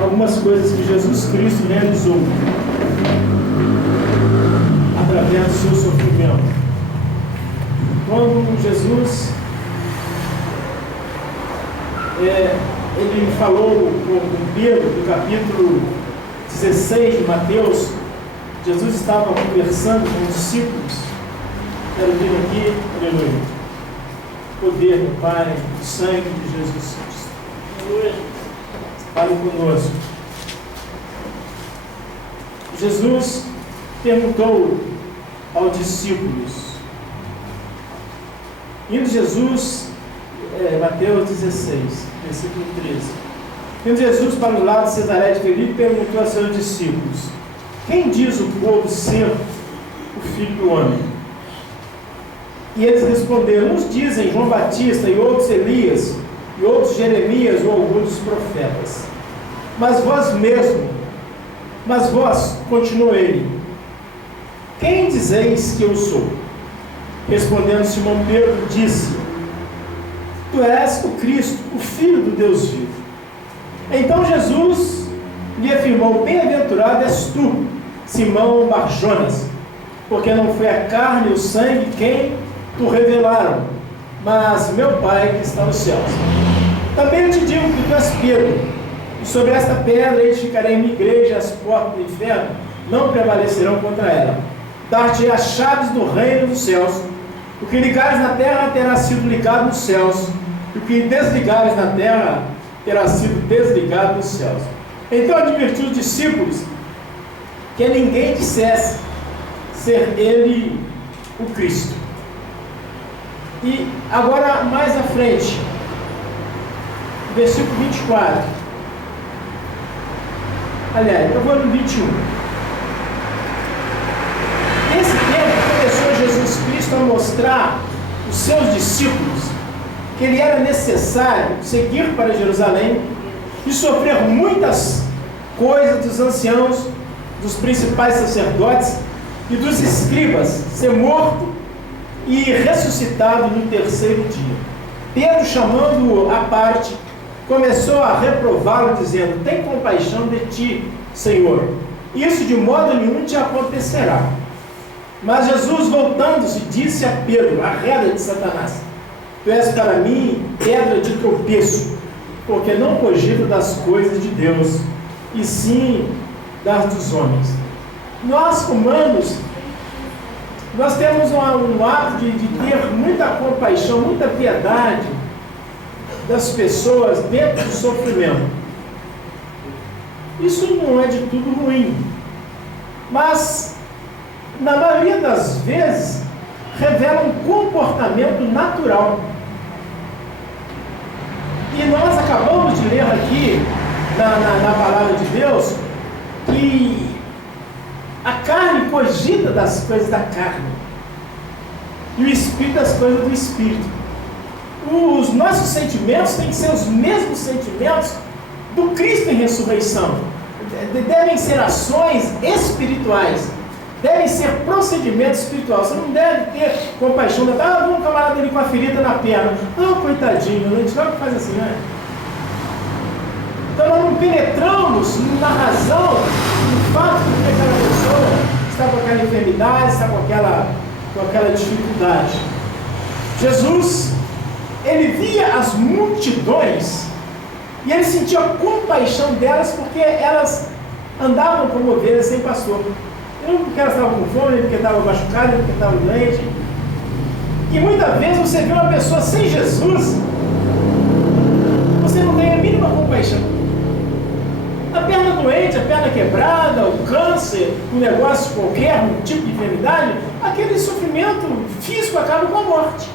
algumas coisas que Jesus Cristo realizou através do seu sofrimento. Quando Jesus ele falou com Pedro, no capítulo 16 de Mateus, Jesus estava conversando com os discípulos. Quero vir aqui, aleluia. Poder do Pai, do sangue de Jesus Cristo. Aleluia. Fale conosco. Jesus perguntou aos discípulos. Indo Jesus, Mateus 16, versículo 13. Indo Jesus para o lado de Cesaré de Filipe, perguntou a seus discípulos: quem diz o povo ser o Filho do Homem? E eles responderam: uns dizem João Batista, e outros Elias, e outros Jeremias ou alguns dos profetas. Mas vós, continuou ele, quem dizeis que eu sou? Respondendo Simão Pedro, disse: tu és o Cristo, o Filho do Deus vivo. Então Jesus lhe afirmou: bem-aventurado és tu, Simão Bar-Jonas, porque não foi a carne e o sangue quem tu revelaram, mas meu Pai que está nos céus. Também eu te digo que tu és Pedro, e sobre esta pedra edificarei minha igreja, e as portas do inferno não prevalecerão contra ela. Dar-te as chaves do reino dos céus. O que ligares na terra terá sido ligado nos céus, e o que desligares na terra terá sido desligado nos céus. Então advertiu os discípulos que ninguém dissesse ser ele o Cristo. E agora mais à frente, versículo 24. Aliás, eu vou no 21. Nesse tempo começou Jesus Cristo a mostrar aos seus discípulos que ele era necessário seguir para Jerusalém e sofrer muitas coisas dos anciãos, dos principais sacerdotes e dos escribas, ser morto e ressuscitado no terceiro dia. Pedro, chamando-o à parte, começou a reprová-lo, dizendo: tem compaixão de ti, Senhor, isso de modo nenhum te acontecerá. Mas Jesus, voltando-se, disse a Pedro: arreda de Satanás, tu és para mim pedra de tropeço, porque não cogito das coisas de Deus, e sim das dos homens. Nós, humanos, nós temos um hábito de ter muita compaixão, muita piedade das pessoas dentro do sofrimento. Isso não é de tudo ruim, mas na maioria das vezes revela um comportamento natural. E nós acabamos de ler aqui na palavra de Deus que a carne cogita das coisas da carne e o espírito das coisas do espírito. Os nossos sentimentos têm que ser os mesmos sentimentos do Cristo em ressurreição. Devem ser ações espirituais, devem ser procedimentos espirituais. Você não deve ter compaixão. Vamos um camarada ali com a ferida na perna. Coitadinho, a gente não faz assim, né? Então nós não penetramos na razão, no fato de que aquela pessoa está com aquela enfermidade, está com aquela dificuldade. Jesus, ele via as multidões e ele sentia compaixão delas, porque elas andavam como ovelhas sem pastor. Não porque elas estavam com fome, nem porque estavam machucadas, nem porque estavam doentes. E muitas vezes você vê uma pessoa sem Jesus, você não tem a mínima compaixão. A perna doente, a perna quebrada, o câncer, um negócio qualquer, um tipo de enfermidade, aquele sofrimento físico acaba com a morte.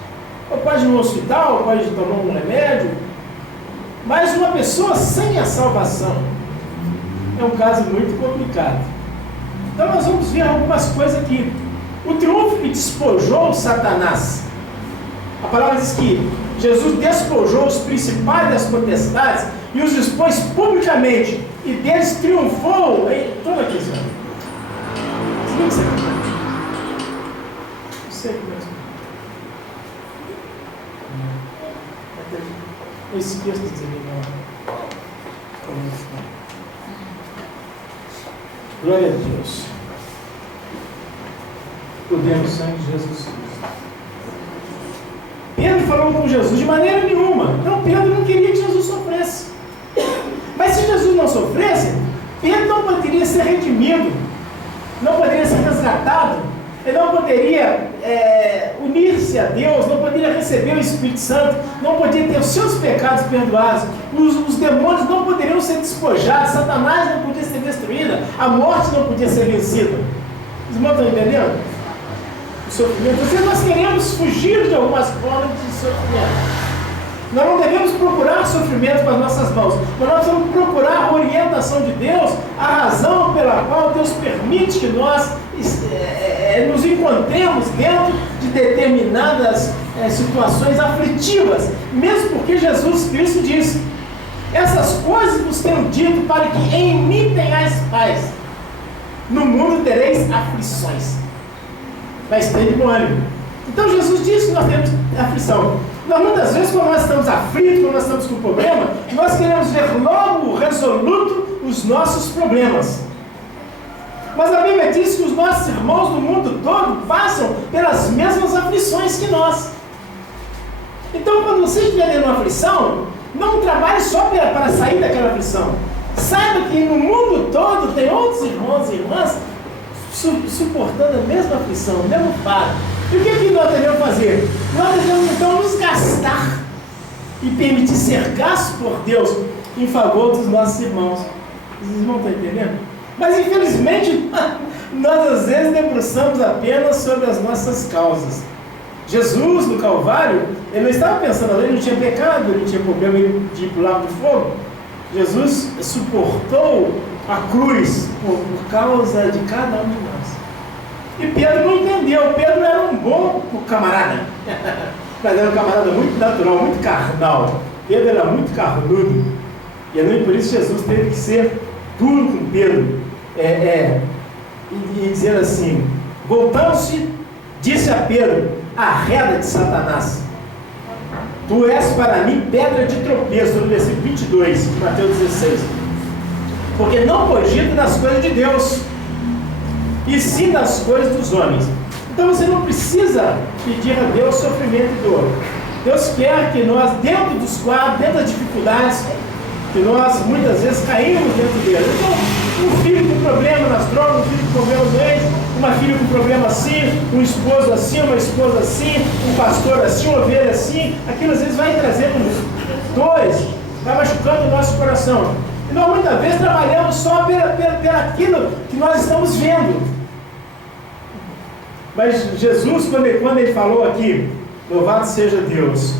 Ou pode ir no hospital, ou pode tomar um remédio. Mas uma pessoa sem a salvação é um caso muito complicado. Então nós vamos ver algumas coisas aqui. O triunfo que despojou Satanás. A palavra diz que Jesus despojou os principais das potestades e os expôs publicamente, e deles triunfou. Toma aqui, senhor. Não sei mesmo. Esse texto diz ali, não. Glória a Deus. Poder no sangue de Jesus Cristo. Pedro falou com Jesus de maneira nenhuma. Não, Pedro não queria que Jesus sofresse. Mas se Jesus não sofresse, Pedro não poderia ser redimido, não poderia ser resgatado, ele não poderia unir-se a Deus, não poderia receber o Espírito Santo, não poderia ter os seus pecados perdoados, os demônios não poderiam ser despojados, Satanás não podia ser destruída, a morte não podia ser vencida. Os irmãos estão entendendo? O sofrimento. Às vezes nós queremos fugir de algumas formas de sofrimento. Nós não devemos procurar sofrimento com as nossas mãos, mas nós vamos procurar a orientação de Deus, a razão pela qual Deus permite que nós nos encontremos dentro de determinadas situações aflitivas, mesmo porque Jesus Cristo disse: essas coisas vos tenho dito para que em mim tenhais paz. No mundo tereis aflições, mas tem bom ânimo. Então Jesus disse que nós temos aflição. Nós, muitas vezes, quando nós estamos aflitos, quando nós estamos com problema, nós queremos ver logo resoluto os nossos problemas. Mas a Bíblia diz que os nossos irmãos do mundo todo passam pelas mesmas aflições que nós. Então, quando você estiver tendo uma aflição, não trabalhe só para sair daquela aflição. Saiba que no mundo todo tem outros irmãos e irmãs suportando a mesma aflição, o mesmo fardo. E o que nós devemos fazer? Nós devemos então nos gastar e permitir ser gastos por Deus em favor dos nossos irmãos. Os irmãos estão entendendo? Mas infelizmente nós às vezes debruçamos apenas sobre as nossas causas. Jesus no Calvário, ele não estava pensando, ele não tinha pecado, ele não tinha problema de ir para o lago do fogo. Jesus suportou a cruz por causa de cada um de nós. E Pedro não entendeu. Pedro era um bom camarada, mas era um camarada muito natural, muito carnal. Pedro era muito carnudo, e por isso Jesus teve que ser duro com Pedro, e dizer assim: voltando-se, disse a Pedro: arreda de Satanás, tu és para mim pedra de tropeço. No versículo 22 de Mateus 16, porque não cogita nas coisas de Deus, e sim das coisas dos homens. Então você não precisa pedir a Deus sofrimento e dor. Deus quer que nós, dentro dos quadros, dentro das dificuldades, que nós muitas vezes caímos dentro dele. Então, um filho com problema nas drogas, um filho com problema doente, uma filha com problema assim, um esposo assim, uma esposa assim, um pastor assim, uma ovelha assim, aquilo às vezes vai trazendo dores, vai machucando o nosso coração. E nós muitas vezes trabalhamos só pelaquilo que nós estamos vendo. Mas Jesus, quando ele falou aqui, louvado seja Deus,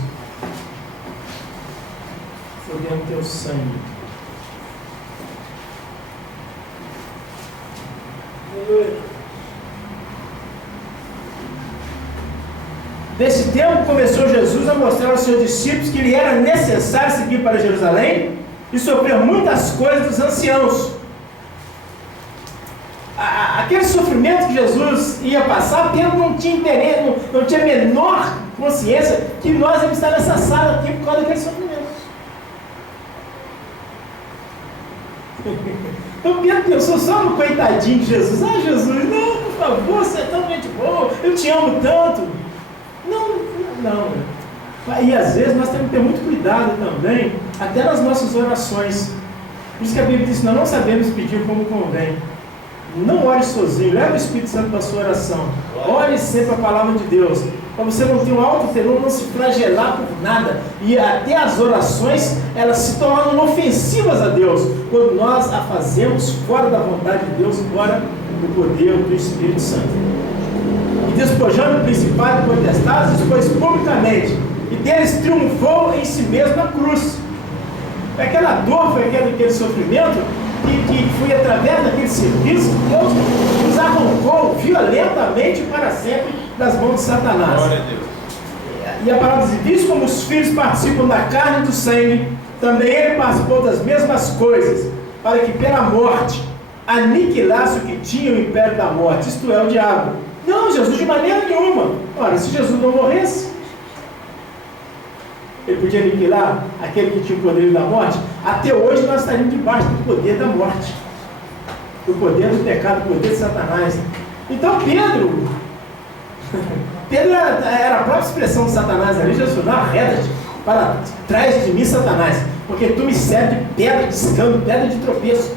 foi dentro do teu sangue. Desse tempo começou Jesus a mostrar aos seus discípulos que lhe era necessário seguir para Jerusalém e sofrer muitas coisas dos anciãos. Aquele sofrimento que Jesus ia passar, Pedro não tinha interesse, não tinha a menor consciência que nós íamos estar nessa sala aqui por causa daquele sofrimento. Então Pedro pensou só no coitadinho de Jesus. Ah, Jesus, não, por favor, você é tão gente boa, eu te amo tanto. Não. E às vezes nós temos que ter muito cuidado também, até nas nossas orações. Por isso que a Bíblia diz: nós não sabemos pedir como convém. Não ore sozinho, leve o Espírito Santo para a sua oração. Ore sempre a palavra de Deus, para você não ter um alto terror, não se flagelar por nada. E até as orações, elas se tornam ofensivas a Deus, quando nós a fazemos fora da vontade de Deus, fora do poder do Espírito Santo. E despojando o principado e potestades, expôs publicamente, e deles triunfou em si mesmo na cruz. Aquela dor, foi aquele sofrimento que foi através daquele serviço que Deus nos arrancou violentamente para sempre das mãos de Satanás. Glória a Deus. E a palavra diz: como os filhos participam da carne e do sangue, também ele participou das mesmas coisas, para que pela morte aniquilasse o que tinha o império da morte, isto é, o diabo. Não, Jesus, de maneira nenhuma. Ora, se Jesus não morresse, ele podia aniquilar aquele que tinha o poder da morte. Até hoje nós estaríamos debaixo do poder da morte. do poder do pecado, do poder de Satanás. Então Pedro era a própria expressão de Satanás ali. Jesus falou: não, arreda-te para trás de mim, Satanás, porque tu me serve de pedra de escândalo, pedra de tropeço.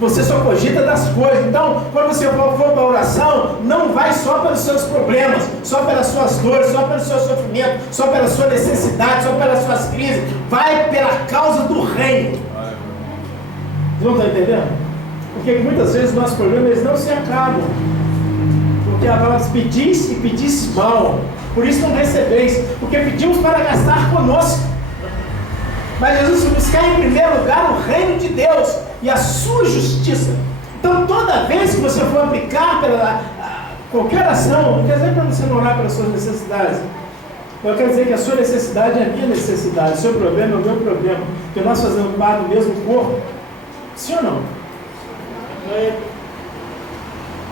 Você só cogita das coisas. Então, quando você for para a oração, não vai só pelos seus problemas, só pelas suas dores, só pelo seu sofrimento, só pela sua necessidade, só pelas suas crises. Vai pela causa do reino. Vocês não estão entendendo? Porque muitas vezes nossos problemas eles não se acabam. Porque a palavra diz: pedis e pedis mal, por isso não recebeis, porque pedimos para gastar conosco. Mas Jesus buscar em primeiro lugar o reino de Deus e a sua justiça. Então toda vez que você for aplicar qualquer ação, não quer dizer para você não orar pelas suas necessidades, eu quero dizer que a sua necessidade é a minha necessidade, o seu problema é o meu problema, porque nós fazemos parte do mesmo corpo. Sim ou não?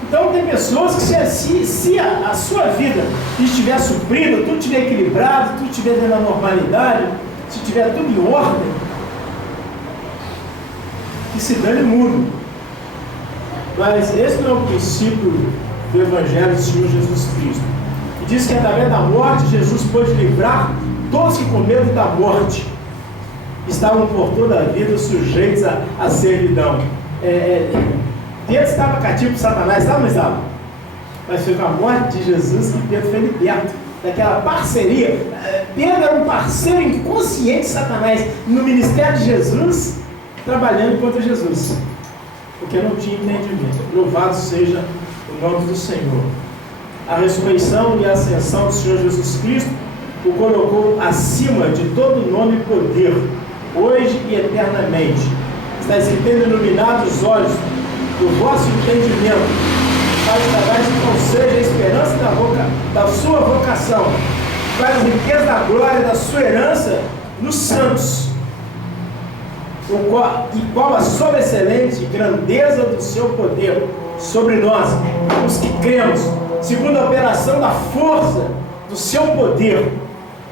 Então tem pessoas que se a sua vida estiver suprida, tudo estiver equilibrado, tudo estiver dentro da normalidade, se estiver tudo em ordem, que se dane o mundo. Mas esse não é o princípio do Evangelho do Senhor Jesus Cristo. E diz que através da morte Jesus pôde livrar todos que com medo da morte estavam por toda a vida sujeitos à servidão. Pedro estava cativo por Satanás, estava ou não estava? Mas foi com a morte de Jesus que Pedro foi liberto daquela parceria. Pedro era um parceiro inconsciente de Satanás no ministério de Jesus, trabalhando contra Jesus, porque não tinha entendimento. Louvado seja o nome do Senhor. A ressurreição e a ascensão do Senhor Jesus Cristo o colocou acima de todo nome e poder, hoje e eternamente. Está escrito: tendo iluminado os olhos do vosso entendimento, para que talvez não seja a esperança da sua vocação, para as riquezas da glória da sua herança nos santos, e qual a sobreexcelente grandeza do seu poder sobre nós, os que cremos, segundo a operação da força do seu poder,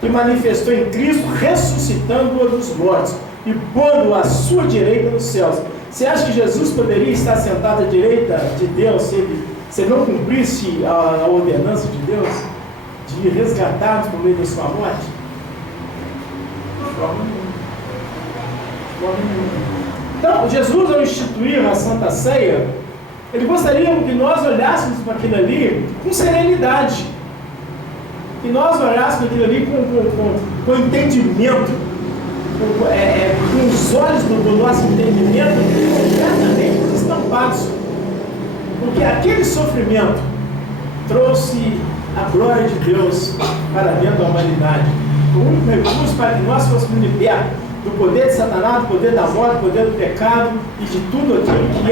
que manifestou em Cristo, ressuscitando-o dos mortos e pondo-o à sua direita nos céus. Você acha que Jesus poderia estar sentado à direita de Deus se ele não cumprisse a ordenança de Deus de resgatar-nos por meio da sua morte? De forma nenhuma. Então, Jesus, ao instituir a Santa Ceia, ele gostaria que nós olhássemos para aquilo ali com serenidade, que nós olhássemos para aquilo ali com entendimento, com os olhos do nosso entendimento completamente estampados, porque aquele sofrimento trouxe a glória de Deus para dentro da humanidade. O único recurso para que nós fôssemos libertos do poder de Satanás, do poder da morte, do poder do pecado e de tudo aquilo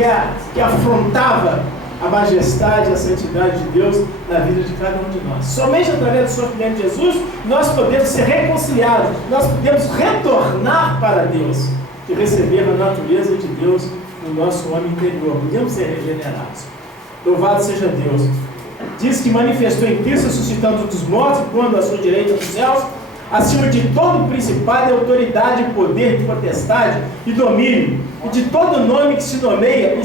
que afrontava a majestade e a santidade de Deus na vida de cada um de nós. Somente através do sofrimento de Jesus nós podemos ser reconciliados, nós podemos retornar para Deus e receber a natureza de Deus no nosso homem interior. Podemos ser regenerados. Louvado seja Deus. Diz que manifestou em Cristo, ressuscitando dos mortos, pondo à sua direita nos céus, acima de todo principado e autoridade, poder, de potestade e domínio, e de todo nome que se nomeia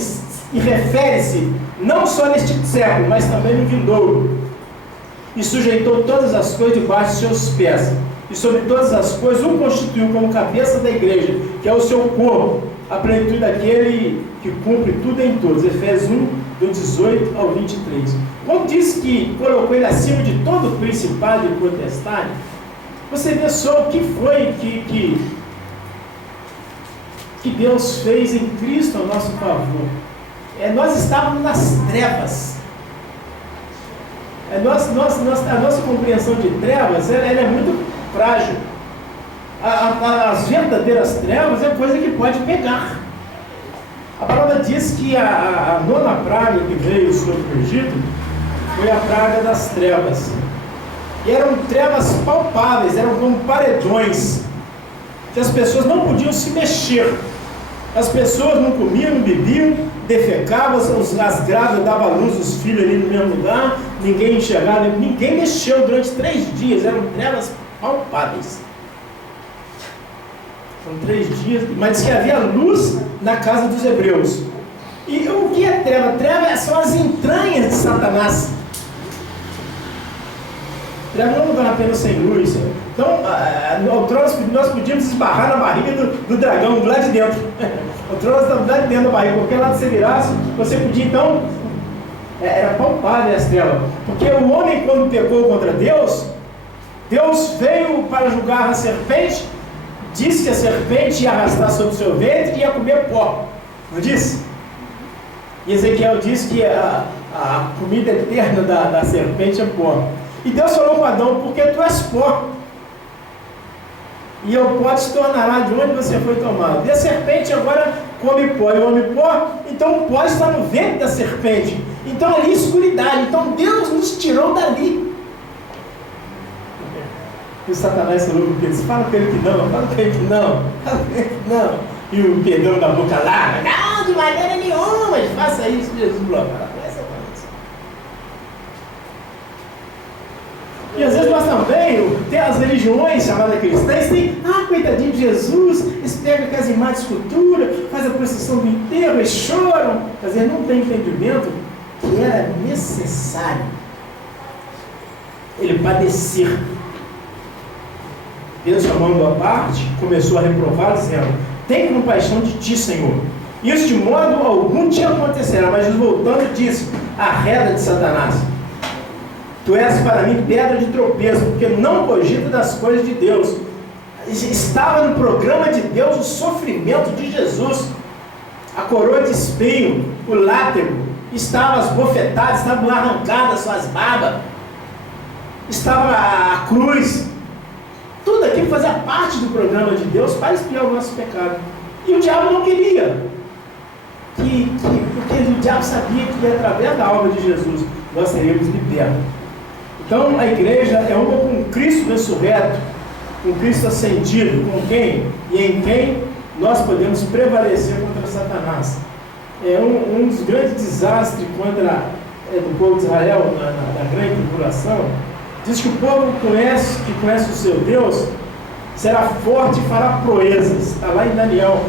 e refere-se não só neste século, mas também no vindouro. E sujeitou todas as coisas debaixo de seus pés, e sobre todas as coisas o constituiu como cabeça da igreja, que é o seu corpo, a plenitude daquele que cumpre tudo em todos. Efésios 1, do 18 ao 23. Quando diz que colocou ele acima de todo principado e potestade, você vê só o que foi que Deus fez em Cristo a nosso favor. Nós estávamos nas trevas. A nossa compreensão de trevas ela é muito frágil. As verdadeiras trevas é coisa que pode pegar. A palavra diz que a nona praga que veio sobre o Egito foi a praga das trevas. E eram trevas palpáveis, eram como paredões, que as pessoas não podiam se mexer. As pessoas não comiam, não bebiam, defecavam, as grávidas davam à luz os filhos ali no mesmo lugar, ninguém enxergava, ninguém mexeu durante 3 dias, eram trevas palpáveis. São 3 dias, mas diz que havia luz na casa dos hebreus. E o que é treva? Treva são as entranhas de Satanás. Treva não é um lugar apenas sem luz. Então, ao trono nós podíamos esbarrar na barriga do dragão, do lado de dentro. O trono estava do lado de dentro da barriga. Qualquer lado que você virasse, você podia, então... Era palpável as trevas. Porque o homem, quando pecou contra Deus, Deus veio para julgar a serpente, disse que a serpente ia arrastar sobre o seu ventre e ia comer pó. Não disse? E Ezequiel disse que a comida eterna da serpente é pó. E Deus falou com Adão: porque tu és pó, e o pó se tornará de onde você foi tomado. E a serpente agora come pó, e come pó, então o pó está no ventre da serpente. Então ali escuridade. Então Deus nos tirou dali. E o Satanás falou com eles: fala com ele que não, fala com ele que não, fala com ele que não. E o Pedrão da boca larga: não, de maneira nenhuma, faça isso. Jesus bloqueia. E às vezes nós também, tem as religiões chamadas cristãs, tem, coitadinho de Jesus, eles pegam aquelas imagens de escultura, fazem a procissão do enterro, eles choram. Quer dizer, não tem entendimento que era necessário ele padecer. Deus, chamando à parte, começou a reprovar, dizendo: tem compaixão de ti, Senhor. Isso de modo algum te acontecerá. Mas voltando, disse: arreda de Satanás. Tu és para mim pedra de tropeço, porque não cogita das coisas de Deus. Estava no programa de Deus o sofrimento de Jesus, a coroa de espinho, o látego, estavam as bofetadas, estavam arrancadas suas barbas, estava a cruz. Tudo aquilo fazia parte do programa de Deus para expiar o nosso pecado. E o diabo não queria, porque o diabo sabia que através da alma de Jesus nós seríamos libertos. Então a igreja é uma com Cristo ressurreto, com Cristo ascendido, com quem e em quem nós podemos prevalecer contra Satanás. É um dos grandes desastres do povo de Israel na grande tribulação. Diz que o povo que conhece o seu Deus será forte e fará proezas. Está lá em Daniel,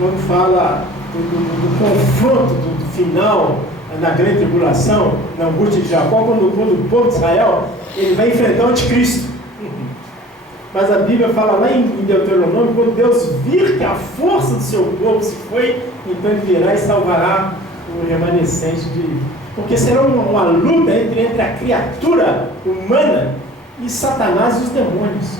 quando fala do confronto do final na grande tribulação, na angústia de Jacó, quando o povo de Israel ele vai enfrentar o anticristo. Mas a Bíblia fala lá em Deuteronômio: quando Deus vir que a força do seu povo se foi, então ele virá e salvará o remanescente porque será uma luta entre a criatura humana e Satanás e os demônios.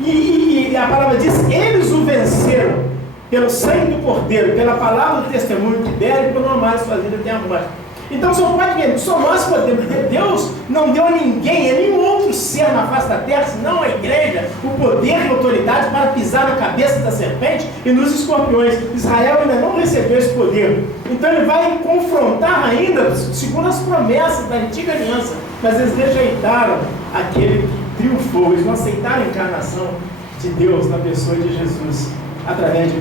E a palavra diz: eles o venceram pelo sangue do Cordeiro, pela palavra do testemunho que deram e por não amar sua vida até a morte. Então só pode ver, só nós podemos. Deus não deu a ninguém, a nenhum outro ser na face da terra, senão a igreja, o poder e a autoridade para pisar na cabeça da serpente e nos escorpiões. Israel ainda não recebeu esse poder. Então ele vai confrontar ainda, segundo as promessas da antiga aliança. Mas eles rejeitaram aquele que triunfou, eles não aceitaram a encarnação de Deus na pessoa de Jesus, através de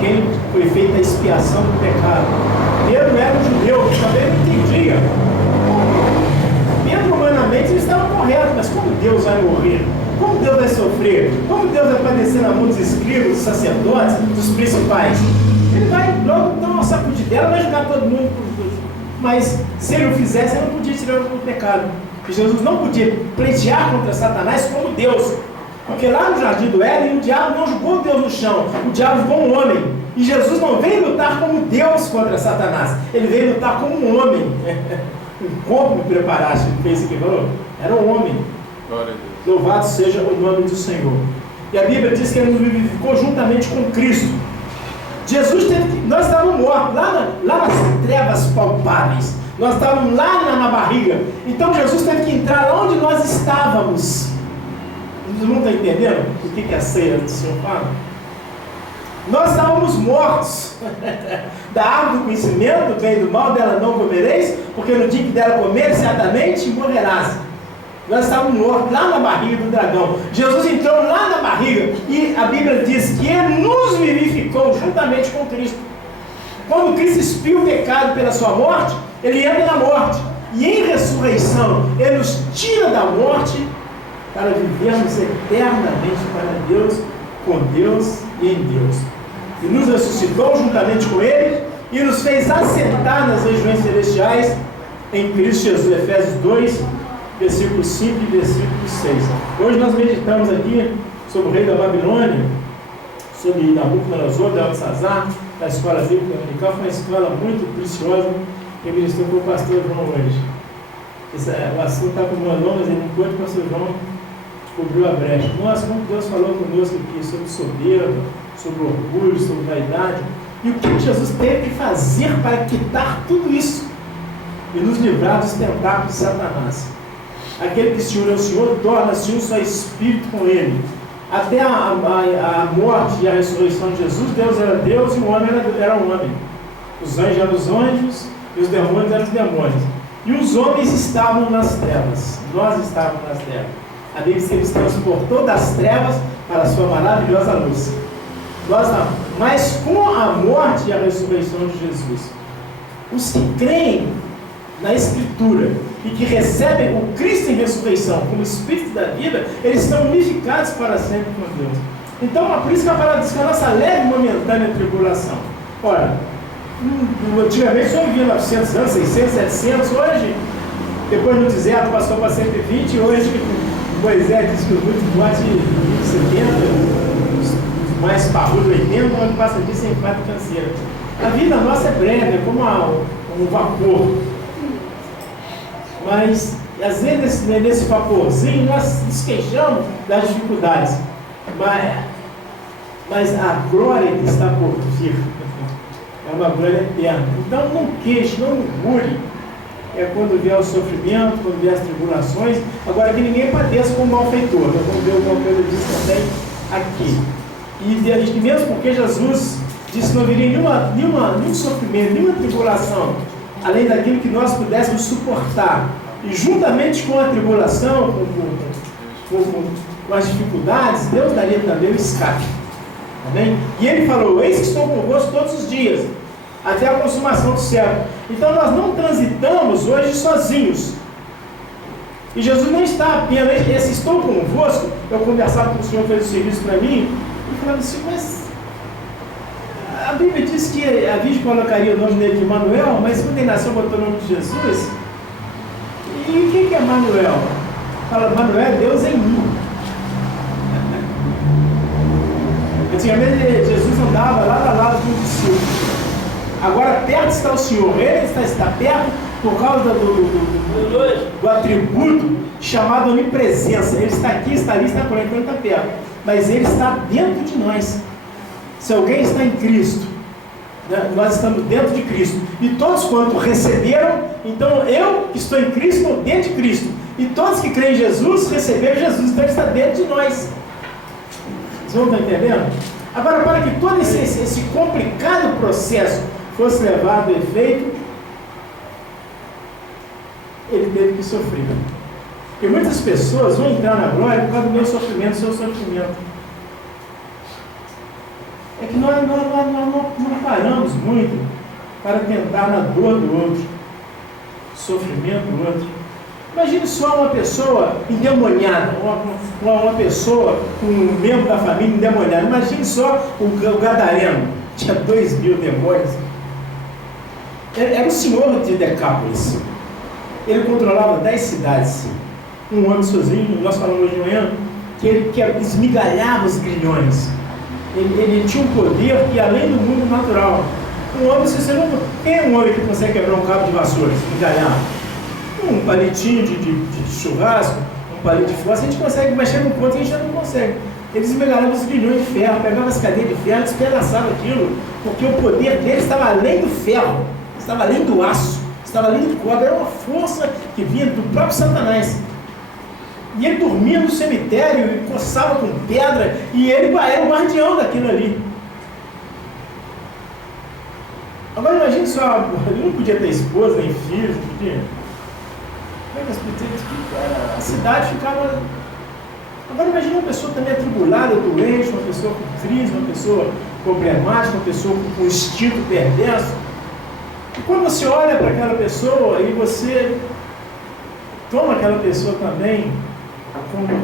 quem foi feita a expiação do pecado. Pedro era um judeu, também não entendia. Pedro, humanamente, ele estava correto, mas como Deus vai morrer? Como Deus vai sofrer? Como Deus vai padecer na mão dos escribas, dos sacerdotes, dos principais? Ele vai logo dar uma sacudidela, vai jogar todo mundo por tudo. Mas se ele o fizesse, ele não podia tirar o pecado. E Jesus não podia pleitear contra Satanás como Deus. Porque lá no jardim do Éden, o diabo não jogou Deus no chão, o diabo jogou um homem. E Jesus não veio lutar como Deus contra Satanás, ele veio lutar como um homem. Como me preparaste? Ele fez isso que falou? Era um homem. Louvado seja o nome do Senhor. E a Bíblia diz que ele nos vivificou juntamente com Cristo. Nós estávamos mortos, lá nas trevas palpáveis. Nós estávamos lá na barriga. Então Jesus teve que entrar lá onde nós estávamos. Vocês não estão entendendo o que a ceia do Senhor fala? Nós estávamos mortos da árvore do conhecimento do bem e do mal, dela não comereis, porque no dia que dela comer, certamente morrerás. Nós estávamos mortos lá na barriga do dragão. Jesus entrou lá na barriga e a Bíblia diz que ele nos vivificou juntamente com Cristo. Quando Cristo expiou o pecado pela sua morte, ele entra na morte. E em ressurreição, ele nos tira da morte para vivermos eternamente para Deus, com Deus e em Deus. e nos ressuscitou juntamente com Ele, e nos fez assentar nas regiões celestiais em Cristo Jesus. Efésios 2, versículo 5 e versículo 6. Hoje nós meditamos aqui sobre o rei da Babilônia, sobre Nabucodonosor, Belsazar, da escola bíblica dominical. Foi uma escola muito preciosa que ministrou para o pastor João hoje. O assunto está com o meu nome, mas ele não pôde, o pastor João cobriu a brecha. Nossa, como Deus falou conosco aqui sobre soberba, sobre orgulho, sobre vaidade, e o que Jesus teve que fazer para quitar tudo isso e nos livrar dos tentáculos de Satanás. Aquele que se une ao Senhor torna-se um só espírito com Ele. Até a morte e a ressurreição de Jesus, Deus era Deus e o homem era o homem. Os anjos eram os anjos e os demônios eram os demônios. E os homens estavam nas trevas. Nós estávamos nas trevas. A Bíblia diz que Ele nos transportou das trevas para a sua maravilhosa luz. Mas com a morte e a ressurreição de Jesus, os que creem na Escritura e que recebem o Cristo em ressurreição como Espírito da vida, eles estão unificados para sempre com Deus. Então, é por isso que a palavra diz que a nossa leve e momentânea tribulação. Ora, antigamente só vivia 900 anos, 600, 700, hoje, depois no deserto passou para 120, hoje Moisés diz que o muito forte 70, os mais parrudos 80, onde passa disso sem fato canseira. A vida nossa é breve, é como um vapor. Mas, às vezes, nesse vaporzinho, nós nos queixamos das dificuldades. Mas a glória que está por vir é uma glória eterna. Então, não queixe, não murmure. É quando vier o sofrimento, quando vier as tribulações. Agora, que ninguém padeça como malfeitor. Nós vamos ver alguma coisa disso também aqui. E mesmo porque Jesus disse que não viria nenhum sofrimento, nenhuma tribulação, além daquilo que nós pudéssemos suportar. E juntamente com a tribulação, com as dificuldades, Deus daria também o escape. Amém? E Ele falou: eis que estou convosco todos os dias, até a consumação do século. Então nós não transitamos hoje sozinhos. E Jesus não está apenas, esse estou convosco. Eu conversava com o Senhor, fez o serviço para mim, e falava assim: mas a Bíblia diz que a Virgem colocaria o nome dele de Manuel, mas quando ele nasceu botou o nome de Jesus. E o que é Manuel? Fala, Manuel é Deus em mim. Antigamente Jesus andava lado a lado com os discípulos. Agora perto está o Senhor. Ele está perto por causa do atributo chamado onipresença. Ele está aqui, está ali, está por aí, então ele está perto. Mas ele está dentro de nós. Se alguém está em Cristo, né, nós estamos dentro de Cristo. E todos quanto receberam, então eu que estou em Cristo, estou dentro de Cristo. E todos que creem em Jesus, receberam Jesus. Então ele está dentro de nós. Vocês vão estar entendendo? Agora, para que todo esse complicado processo fosse levado a efeito, ele teve que sofrer. E muitas pessoas vão entrar na glória por causa do meu sofrimento, do seu sofrimento. É que nós não paramos muito para tentar na dor do outro, sofrimento do outro. Imagine só uma pessoa endemoniada, uma pessoa com um membro da família endemoniado. Imagine só o gadareno, tinha 2.000 demônios. Era o senhor de Decápolis. Ele controlava 10 cidades. Um homem sozinho, nós falamos hoje de manhã, que ele esmigalhava os grilhões. Ele tinha um poder que além do mundo natural. Um homem, se você não... Quem é um homem que consegue quebrar um cabo de vassoura, esmigalhar? Um palitinho de churrasco, um palito de fósforo, a gente consegue, mas chega um ponto que a gente já não consegue. Eles esmigalavam os grilhões de ferro, pegavam as cadeias de ferro, despedaçavam aquilo, porque o poder dele estava além do ferro, estava além do aço, estava além do cobre, era uma força que vinha do próprio Satanás. E ele dormia no cemitério, e coçava com pedra, e ele era o guardião daquilo ali. Agora imagine só, ele não podia ter esposa, nem filhos, não podia. A cidade ficava... Agora imagine uma pessoa também atribulada, doente, uma pessoa com crise, uma pessoa problemática, uma pessoa com instinto perverso. E quando você olha para aquela pessoa e você toma aquela pessoa também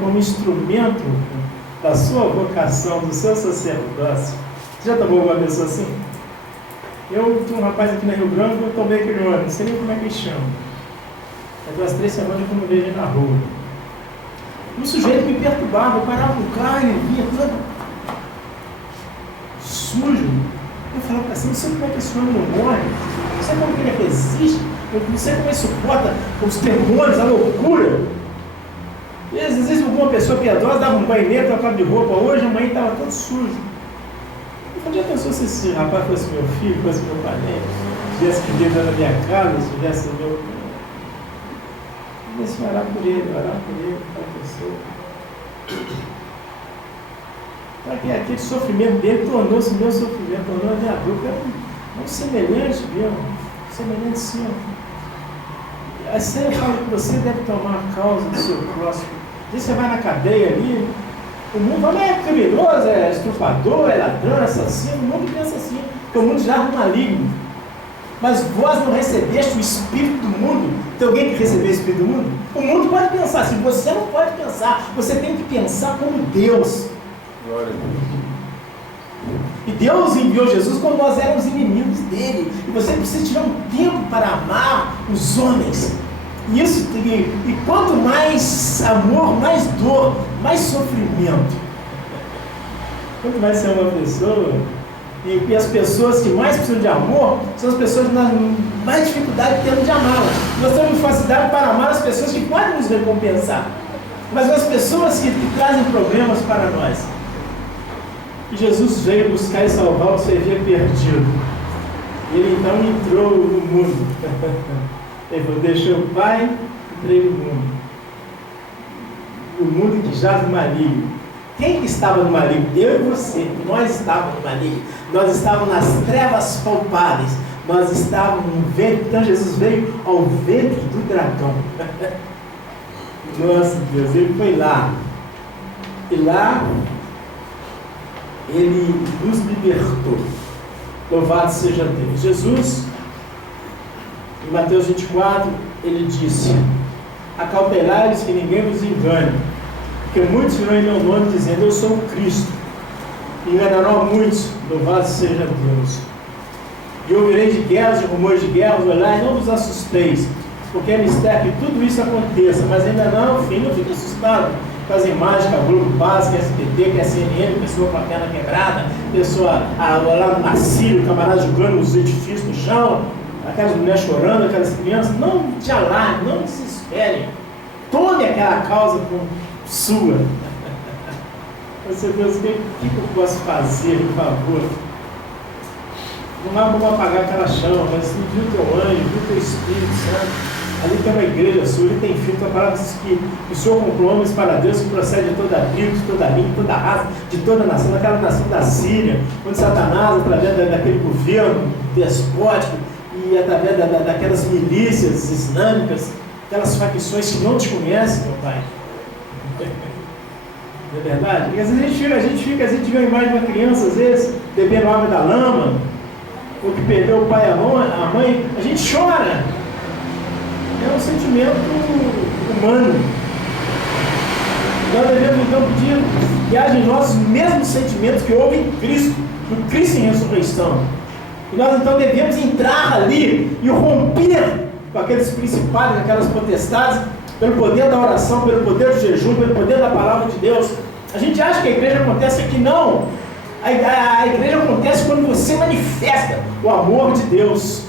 como instrumento da sua vocação, do seu sacerdócio, Já tomou alguma pessoa assim? Eu tinha um rapaz aqui na Rio Branco, eu tomei aquele ano, não sei nem como é que ele chama. Faz umas 3 semanas que eu não vejo ele na rua. Um sujeito me perturbava, eu parava no carro, ele vinha todo sujo. Eu falava assim, não sei como é que esse homem não morre, não sei como que ele resiste, eu não sei como ele suporta os demônios, a loucura. E às vezes alguma pessoa piedosa dava um banho nele, trocava de roupa, hoje a mãe estava todo sujo. Já pensou se esse rapaz fosse meu filho, fosse meu parente, tivesse pedido na minha casa, tivesse meu. Deixa eu orar por ele, para a pessoa. Para que aquele sofrimento dele tornou-se meu sofrimento, tornou a minha dor. É um semelhante, meu, semelhante sim. Assim eu falo que você deve tomar a causa do seu próximo. Você vai na cadeia ali. O mundo é criminoso, é estuprador, é ladrão, é assassino. O mundo pensa assim, porque o mundo já é maligno. Mas vós não recebeste o Espírito do mundo. Tem alguém que recebeu o Espírito do mundo? O mundo pode pensar assim, você não pode pensar. Você tem que pensar como Deus. Glória a Deus. E Deus enviou Jesus quando nós éramos inimigos dele. E você precisa tirar um tempo para amar os homens. E quanto mais amor, mais dor, mais sofrimento. Quanto mais você ama uma pessoa, e as pessoas que mais precisam de amor são as pessoas que nós mais dificuldade temos de amá-las. Nós temos facilidade para amar as pessoas que podem nos recompensar, mas as pessoas que trazem problemas para nós. E Jesus veio buscar e salvar o que se havia perdido. Ele então entrou no mundo. Ele falou, deixou o Pai, entrei no mundo. O mundo que jaz no maligno. Quem que estava no maligno? Eu e você. Nós estávamos no maligno. Nós estávamos nas trevas palpáveis. Nós estávamos no ventre. Então Jesus veio ao ventre do dragão. Nossa Deus, ele foi lá. E lá ele nos libertou. Louvado seja Deus. Jesus, em Mateus 24, ele disse: acautelai-vos que ninguém vos engane, porque muitos virão em meu nome dizendo, eu sou o Cristo, e enganarão a muitos. Louvado seja Deus. E ouvirei de guerras, de rumores de guerras, olhai, não vos assusteis, porque é mistério que tudo isso aconteça, mas ainda não é o fim. Não fique assustado com as imagens que a Globo passa, que a SBT, que a CNN, pessoa com a perna quebrada, pessoa lá na Síria, o camarada jogando os edifícios no chão, aquelas mulheres chorando, aquelas crianças. Não te alarme, não desespere. Tome aquela causa como sua. Você, Deus, o que eu posso fazer, por favor? Não há como apagar aquela chama, mas se viu teu anjo, viu teu Espírito Santo. Ali tem uma igreja sua, ali tem filho. A palavra diz que o Senhor comprou homens para Deus que procede de toda a tribo, de toda a língua, de toda a raça, de toda a nação, daquela nação da Síria, onde Satanás, através daquele governo despótico e através daquelas milícias islâmicas, aquelas facções que não te conhecem, meu Pai. Não é verdade? Porque às vezes a gente vê a imagem de uma criança, às vezes, bebendo água da lama, ou que perdeu o pai e a mãe, a gente chora. É um sentimento humano. Nós devemos então pedir que haja em nós os mesmos sentimentos que houve em Cristo, no Cristo em ressurreição. E nós então devemos entrar ali e romper com aqueles principados, aquelas potestades, pelo poder da oração, pelo poder do jejum, pelo poder da palavra de Deus. A gente acha que a igreja acontece aqui, não. A igreja acontece quando você manifesta o amor de Deus,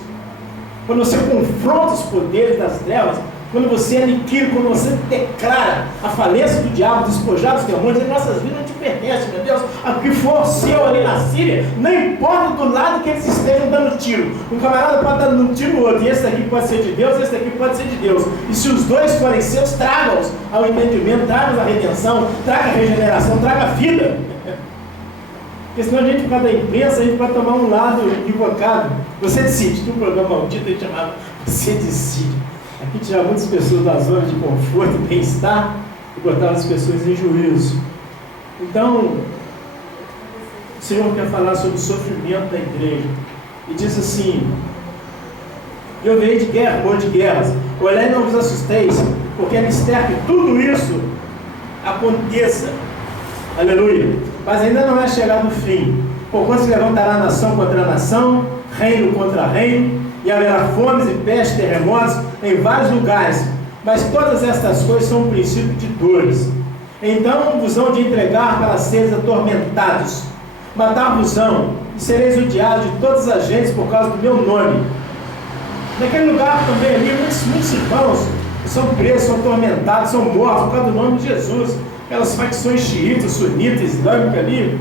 quando você confronta os poderes das trevas, quando você aniquila, quando você declara a falência do diabo, despojar dos demônios, e nossas vidas não te pertencem, meu Deus. O que for seu ali na Síria, não importa do lado que eles estejam dando tiro. Um camarada pode estar dando tiro no outro, e esse daqui pode ser de Deus, esse daqui pode ser de Deus. E se os dois forem seus, traga-os ao entendimento, traga-os à redenção, traga a regeneração, traga a vida. Porque senão a gente, por causa da imprensa, a gente vai tomar um lado equivocado. Você decide. Tinha um programa maldito que a gente chamava Você Decide. Aqui tirava muitas pessoas da zona de conforto e bem-estar e botava as pessoas em juízo. Então, o Senhor quer falar sobre o sofrimento da igreja. E diz assim: eu veio de guerra, rumor de guerras. Olhai e não vos assusteis, porque é mistério que tudo isso aconteça. Aleluia. Mas ainda não é chegado o fim. Porquanto se levantará nação contra nação, reino contra reino, e haverá fomes e pestes, terremotos em vários lugares. Mas todas estas coisas são um princípio de dores. Então vos hão de entregar para seres atormentados, matar-vos-ão, e sereis odiados de todas as gentes por causa do meu nome. Naquele lugar também ali, muitos irmãos são presos, são atormentados, são mortos por causa do nome de Jesus. Aquelas facções xiitas, sunitas, islâmicas ali.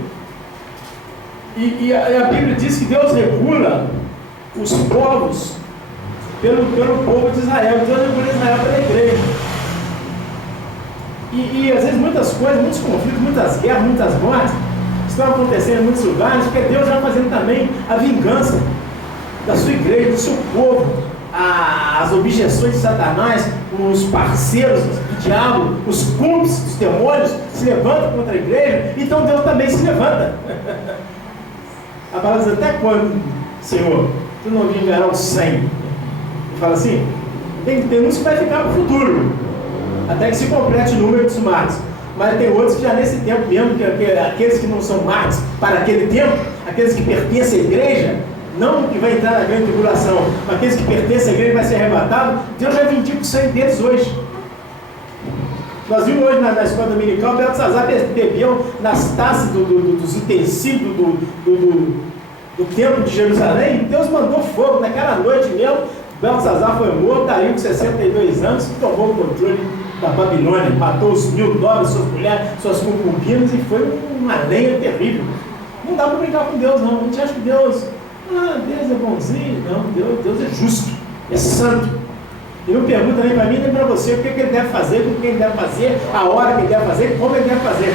E a Bíblia diz que Deus regula os povos pelo povo de Israel. Deus regula Israel pela igreja. E às vezes muitas coisas, muitos conflitos, muitas guerras, muitas mortes estão acontecendo em muitos lugares, porque Deus já fazendo também a vingança da sua igreja, do seu povo. As objeções de Satanás, os parceiros do diabo, os cúmplices dos demônios se levantam contra a igreja, então Deus também se levanta. A palavra diz: até quando, Senhor, tu não vingará o 100? Ele fala assim: tem uns que vai ficar para o futuro, até que se complete o número dos mártires. Mas tem outros que já nesse tempo mesmo, que aqueles que não são mártires para aquele tempo, aqueles que pertencem à igreja, não que vai entrar na grande tribulação, mas aqueles que pertencem à igreja vai ser arrebatado, Deus já vindica o sangue deles hoje. Nós vimos hoje na escola dominical, Beltesazar bebeu nas taças dos utensílios do templo de Jerusalém. Deus mandou fogo naquela noite mesmo. Beltesazar foi morto, Dario com 62 anos, e tomou o controle da Babilônia, matou os 1000 nobres, suas mulheres, suas concubinas, e foi uma lenha terrível. Não dá para brincar com Deus, não. A gente acha que Deus é bonzinho. Não, Deus é justo, é santo. Ele não pergunta nem para mim nem para você o que ele deve fazer, com quem ele deve fazer, a hora que ele deve fazer, como ele deve fazer.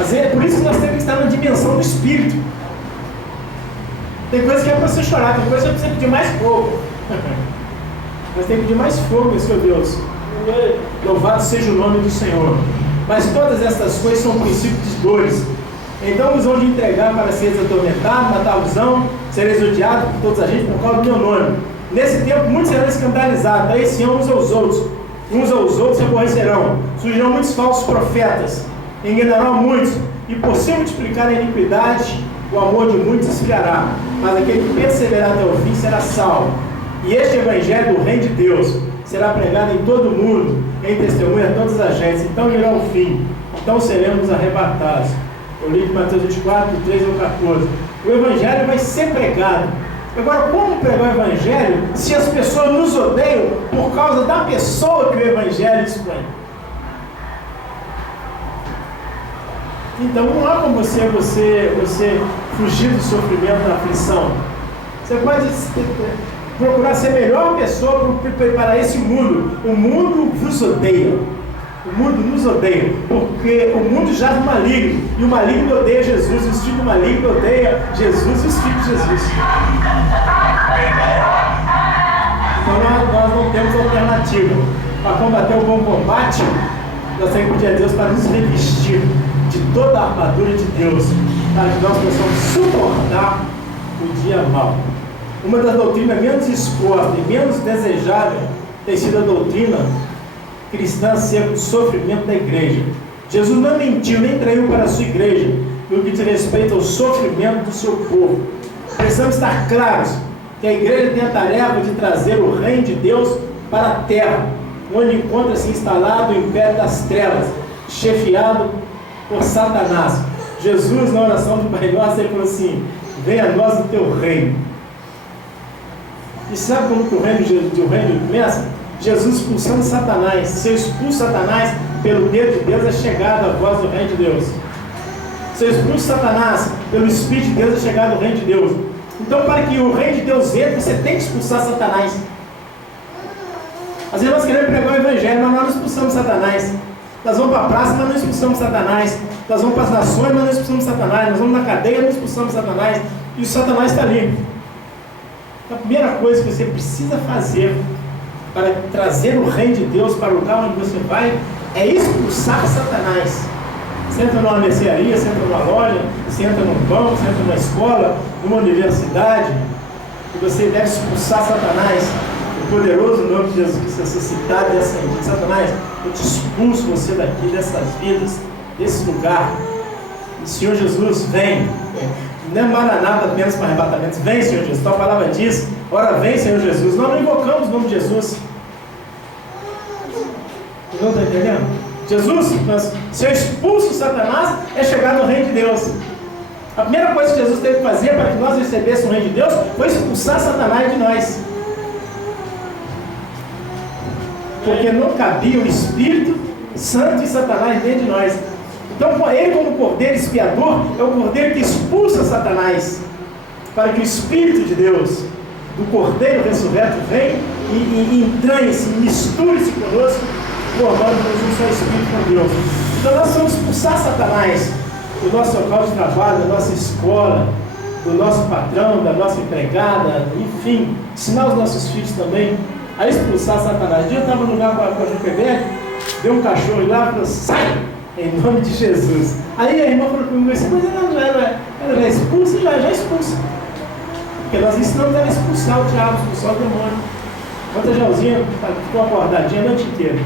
Às vezes, é por isso que nós temos que estar na dimensão do Espírito. Tem coisa que é para você chorar, tem coisa que você pedir mais fogo. Mas tem que pedir mais fogo, meu Senhor Deus. Louvado seja o nome do Senhor. Mas todas essas coisas são princípios de dores. Então vos hão de entregar para seres atormentados, matar-vos-ão, sereis odiados por toda a gente por causa do meu nome. Nesse tempo muitos serão escandalizados, daí se uns aos outros se aborrecerão, surgirão muitos falsos profetas, enganarão muitos, e por se multiplicar a iniquidade, o amor de muitos esfriará, mas aquele que perseverar até o fim será salvo. E este evangelho do reino de Deus será pregado em todo o mundo, em testemunha a todas as gentes, então virá o fim, então seremos arrebatados. Eu li de Mateus 24, 13 ao 14. O evangelho vai ser pregado. Agora, como pregar o evangelho se as pessoas nos odeiam por causa da pessoa que o evangelho expõe? Então não há como você fugir do sofrimento, da aflição. Você pode procurar ser a melhor pessoa para esse mundo. O mundo vos odeia. O mundo nos odeia, porque o mundo jaz no maligno, e o maligno odeia Jesus, o espírito do maligno odeia Jesus e o espírito de Jesus. Então nós não temos alternativa. Para combater o bom combate, nós temos que pedir a Deus para nos revestir de toda a armadura de Deus, para que nós possamos suportar o dia mau. Uma das doutrinas menos expostas e menos desejável tem sido a doutrina cristã acerca do sofrimento da igreja. Jesus não mentiu nem traiu para a sua igreja no que diz respeito ao sofrimento do seu povo. Precisamos estar claros que a igreja tem a tarefa de trazer o reino de Deus para a terra, onde encontra-se instalado o império das trevas, chefiado por Satanás. Jesus, na oração do Pai Nosso, ele falou assim: venha a nós o teu reino. E sabe como que o reino começa? Jesus expulsando Satanás. Se eu expulso Satanás, pelo dedo de Deus é chegada a voz do reino de Deus. Se eu expulso Satanás, pelo Espírito de Deus é chegada o reino de Deus. Então, para que o reino de Deus entre, você tem que expulsar Satanás. Às vezes nós queremos pregar o evangelho, mas nós não expulsamos Satanás. Nós vamos para a praça, mas não expulsamos Satanás. Nós vamos para as nações, mas não expulsamos Satanás. Nós vamos na cadeia, não expulsamos Satanás. E o Satanás está ali. A primeira coisa que você precisa fazer para trazer o reino de Deus para o lugar onde você vai é expulsar Satanás. Você entra numa mercearia, você entra numa loja, você entra num banco, você entra numa escola, numa universidade, e você deve expulsar Satanás. O poderoso nome de Jesus Cristo, ressuscitado e ascendido. Satanás, eu te expulso você daqui, dessas vidas, desse lugar. O Senhor Jesus vem. Não é Maranata apenas para arrebatamentos. Vem, Senhor Jesus. Então falava disso. Ora, vem, Senhor Jesus. Nós não invocamos o nome de Jesus. Não está entendendo? Jesus, se eu expulso Satanás, é chegar no reino de Deus. A primeira coisa que Jesus teve que fazer para que nós recebêssemos o reino de Deus foi expulsar Satanás de nós. Porque não cabia o Espírito Santo e Satanás dentro de nós. Então, ele, como cordeiro expiador, é o cordeiro que expulsa Satanás, para que o Espírito de Deus, do cordeiro ressurreto, venha e entranhe-se, misture-se conosco, formando-nos um só Espírito com Deus. Então, nós vamos expulsar Satanás do nosso local de trabalho, da nossa escola, do nosso patrão, da nossa empregada, enfim, ensinar os nossos filhos também a expulsar Satanás. Um dia eu estava no lugar com a Juquebete, deu um cachorro lá e falou: sai! Em nome de Jesus. Aí a irmã falou comigo assim: mas ela já expulsa? Já expulsa. Porque nós ensinamos ela a expulsar o diabo, expulsar o demônio. Ontem a Gelzinha ficou acordadinha a noite inteira.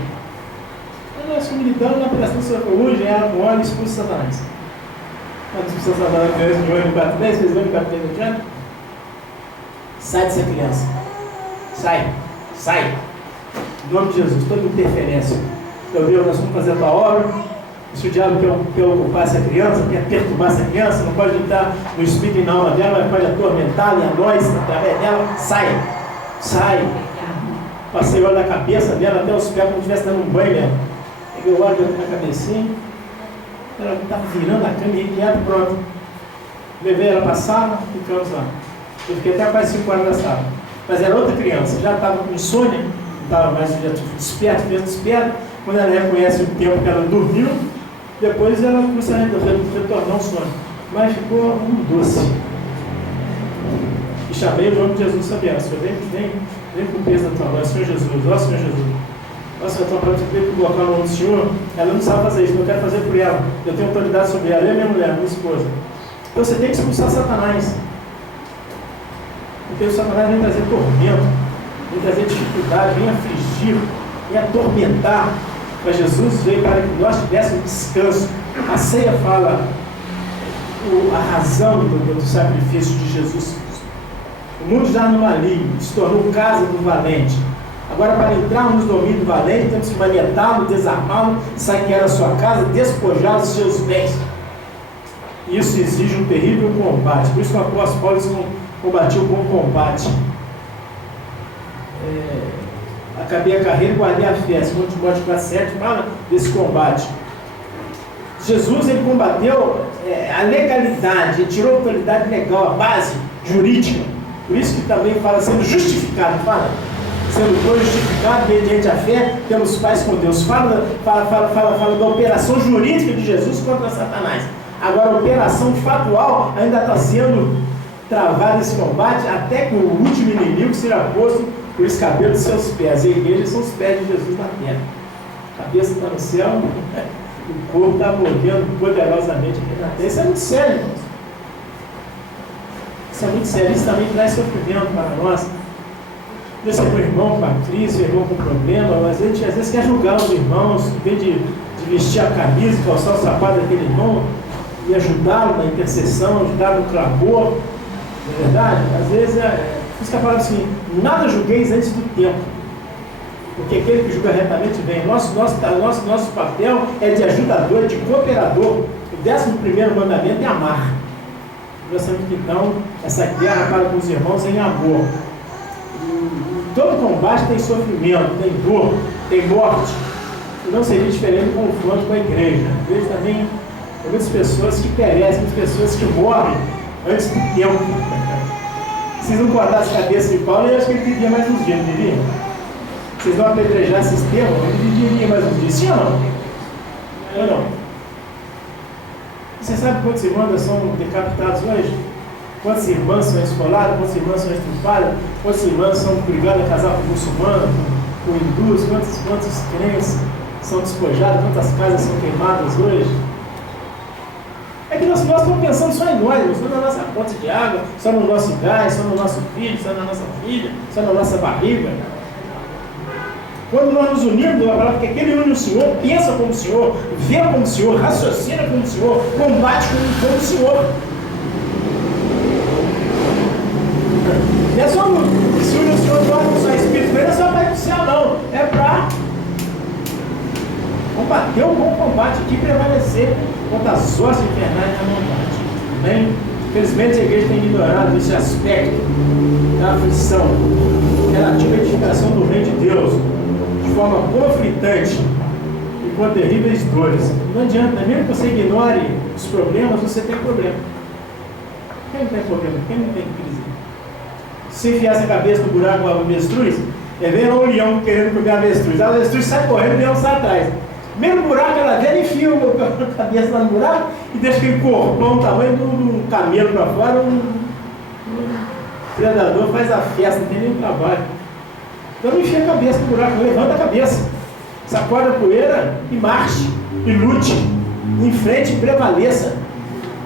Nós fomos lidando na prestação de saúde, ela com óleo, expulsa Satanás. Ela expulsa Satanás de olho, 10 vezes olho, 4 vezes no. Sai dessa criança. Sai. Em nome de Jesus, toda interferência. Meu Deus, nós vamos fazer a tua obra. Se o diabo quer ocupar essa criança, quer perturbar essa criança, não pode entrar no espírito e na alma dela, mas pode atormentá-la e a nós, através dela, sai. Passei o óleo na cabeça dela, até os pés, como se estivesse dando um banho nela. Peguei o óleo na cabecinha, ela estava virando a cama e quieta, pronto. Levei ela para a sala, ficamos lá. Eu fiquei até quase 5 horas na sala. Mas era outra criança, já estava com insônia, não estava mais desperto. Quando ela reconhece o tempo que ela dormiu, depois ela começa a retornar ao sono. Mas ficou um doce. E chamei o nome de Jesus sobre ela. Senhor, vem com o peso da tua voz, Senhor Jesus, ó Senhor Jesus. Ó Senhor, a tua palavra tem que colocar no nome do Senhor. Ela não sabe fazer isso, mas eu quero fazer por ela. Eu tenho autoridade sobre ela, é minha mulher, minha esposa. Então você tem que expulsar Satanás. Porque o Satanás vem trazer tormento, vem trazer dificuldade, vem afligir, vem atormentar. Mas Jesus veio para que nós tivéssemos descanso. A ceia fala a razão do sacrifício de Jesus Cristo. O mundo já no maligno, se tornou casa do valente. Agora, para entrarmos no domínio do valente, temos que manietá-lo, desarmá-lo, saquear a sua casa, despojar os seus bens. Isso exige um terrível combate. Por isso que o apóstolo Paulo combatiu o bom combate. Acabei a carreira e guardei a fé. 2 Timóteo 4,7 fala desse combate. Jesus, ele combateu a legalidade, ele tirou a autoridade legal, a base jurídica. Por isso que também fala sendo justificado, sendo justificado mediante a fé, temos paz com Deus. Fala da operação jurídica de Jesus contra Satanás. Agora, a operação factual ainda está sendo travada esse combate, até que o último inimigo seja posto por escabelo dos seus pés. E a igreja são os pés de Jesus na terra. A cabeça está no céu, o corpo está movendo poderosamente aqui na terra. Isso é muito sério, irmãos. Isso é muito sério. Isso também traz sofrimento para nós. Às vezes o irmão com a crise, o irmão com problema, mas a gente às vezes quer julgar os irmãos, em vez de vestir a camisa, calçar o sapato daquele irmão e ajudá-lo na intercessão, ajudá-lo no clamor. Não é verdade? Às vezes por isso que eu falo assim: nada julgueis antes do tempo, porque aquele que julga retamente vem. Nosso papel é de ajudador, de cooperador. O 11º mandamento é amar. Nós temos que, então, essa guerra para com os irmãos em amor. Todo combate tem sofrimento, tem dor, tem morte. E não seria diferente do confronto com a igreja. A igreja também tem muitas pessoas que perecem, muitas pessoas que morrem antes do tempo. Se não cortassem a cabeça de Paulo, eu acho que ele vivia mais uns dias, não vivia? Vocês não apedrejassem esse termo, ele viveria mais uns dias. Sim ou não? Ou não? Você sabe quantos irmãos são decapitados hoje? Quantas irmãs são esfoladas? Quantas irmãs são estrupadas? Quantas irmãs são obrigadas a casar com muçulmanos, com hindus? Quantos crentes são despojados? Quantas casas são queimadas hoje? É que nós estamos pensando só em nós, só na nossa fonte de água, só no nosso gás, só no nosso filho, só na nossa filha, só na nossa barriga. Quando nós nos unimos, a palavra que aquele une o Senhor, pensa como o Senhor, vê como o Senhor, raciocina como o Senhor, combate como o Senhor. Não é só se o Senhor dorme só espírito, não é só para ir para o céu, não. É para combater o bom combate aqui e prevalecer contra as hostes infernais da maldade. Amém? Infelizmente a igreja tem ignorado esse aspecto da aflição relativa à edificação do reino de Deus de forma conflitante e com terríveis dores. Não adianta, mesmo que você ignore os problemas, você tem problema. Quem não tem problema? Quem não tem crise? Se enfiar essa cabeça no buraco com a avestruz, vem um leão querendo comer a avestruz. A avestruz sai correndo e o leão sai atrás. Mesmo buraco ela vem, enfia a cabeça lá no buraco e deixa aquele corpão, o tamanho de um camelo para fora, um predador faz a festa, não tem nem trabalho. Então não enfia a cabeça no buraco, levanta a cabeça, sacode a poeira e marche, e lute, em frente e prevaleça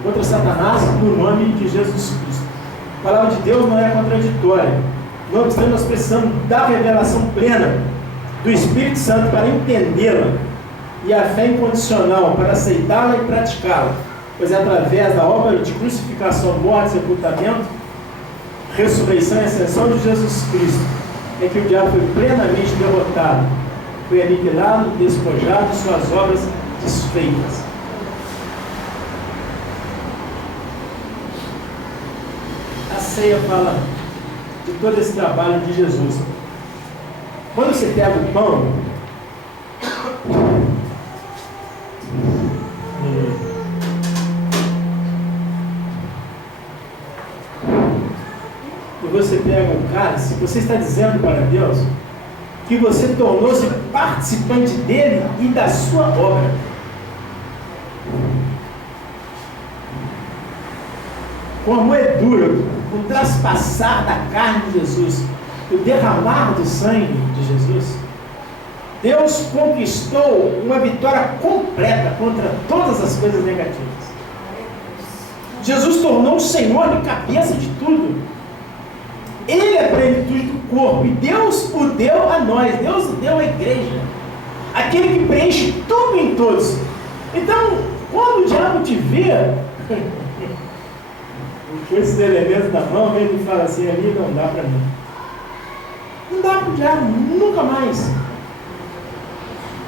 contra Satanás no nome de Jesus Cristo. A palavra de Deus não é contraditória. Não obstante, nós precisamos da revelação plena do Espírito Santo para entendê-la e a fé incondicional para aceitá-la e praticá-la, pois é através da obra de crucificação, morte, sepultamento, ressurreição e ascensão de Jesus Cristo é que o diabo foi plenamente derrotado, foi aniquilado, despojado de suas obras desfeitas. A ceia fala de todo esse trabalho de Jesus. Quando você pega o pão, e você pega um cálice, você está dizendo para Deus que você tornou-se participante dele e da sua obra. Com a moedura, o traspassar da carne de Jesus, o derramar do sangue de Jesus, Deus conquistou uma vitória completa contra todas as coisas negativas. Jesus tornou o Senhor de cabeça de tudo. Ele é a plenitude do corpo, e Deus o deu a nós, Deus o deu à igreja, aquele que preenche tudo em todos. Então, quando o diabo te vê com esses elementos na mão, ele fala assim: ali não dá para mim. Não dá para o diabo, nunca mais.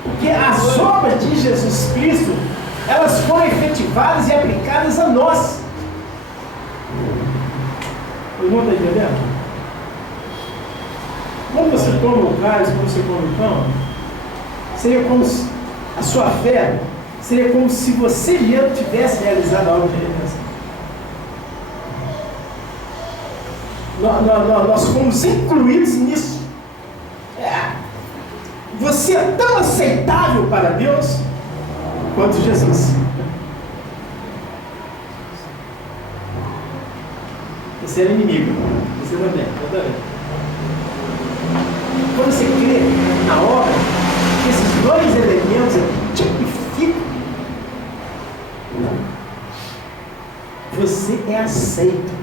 Porque as obras de Jesus Cristo, elas foram efetivadas e aplicadas a nós. O irmão está entendendo? Quando você toma o cálice, quando você come o pão, seria como se a sua fé seria como se você mesmo tivesse realizado a obra de redenção. Nós fomos incluídos nisso. Você é tão aceitável para Deus quanto Jesus. Você era inimigo, você também, Quando você crê na obra, esses dois elementos tipificam. Você é aceito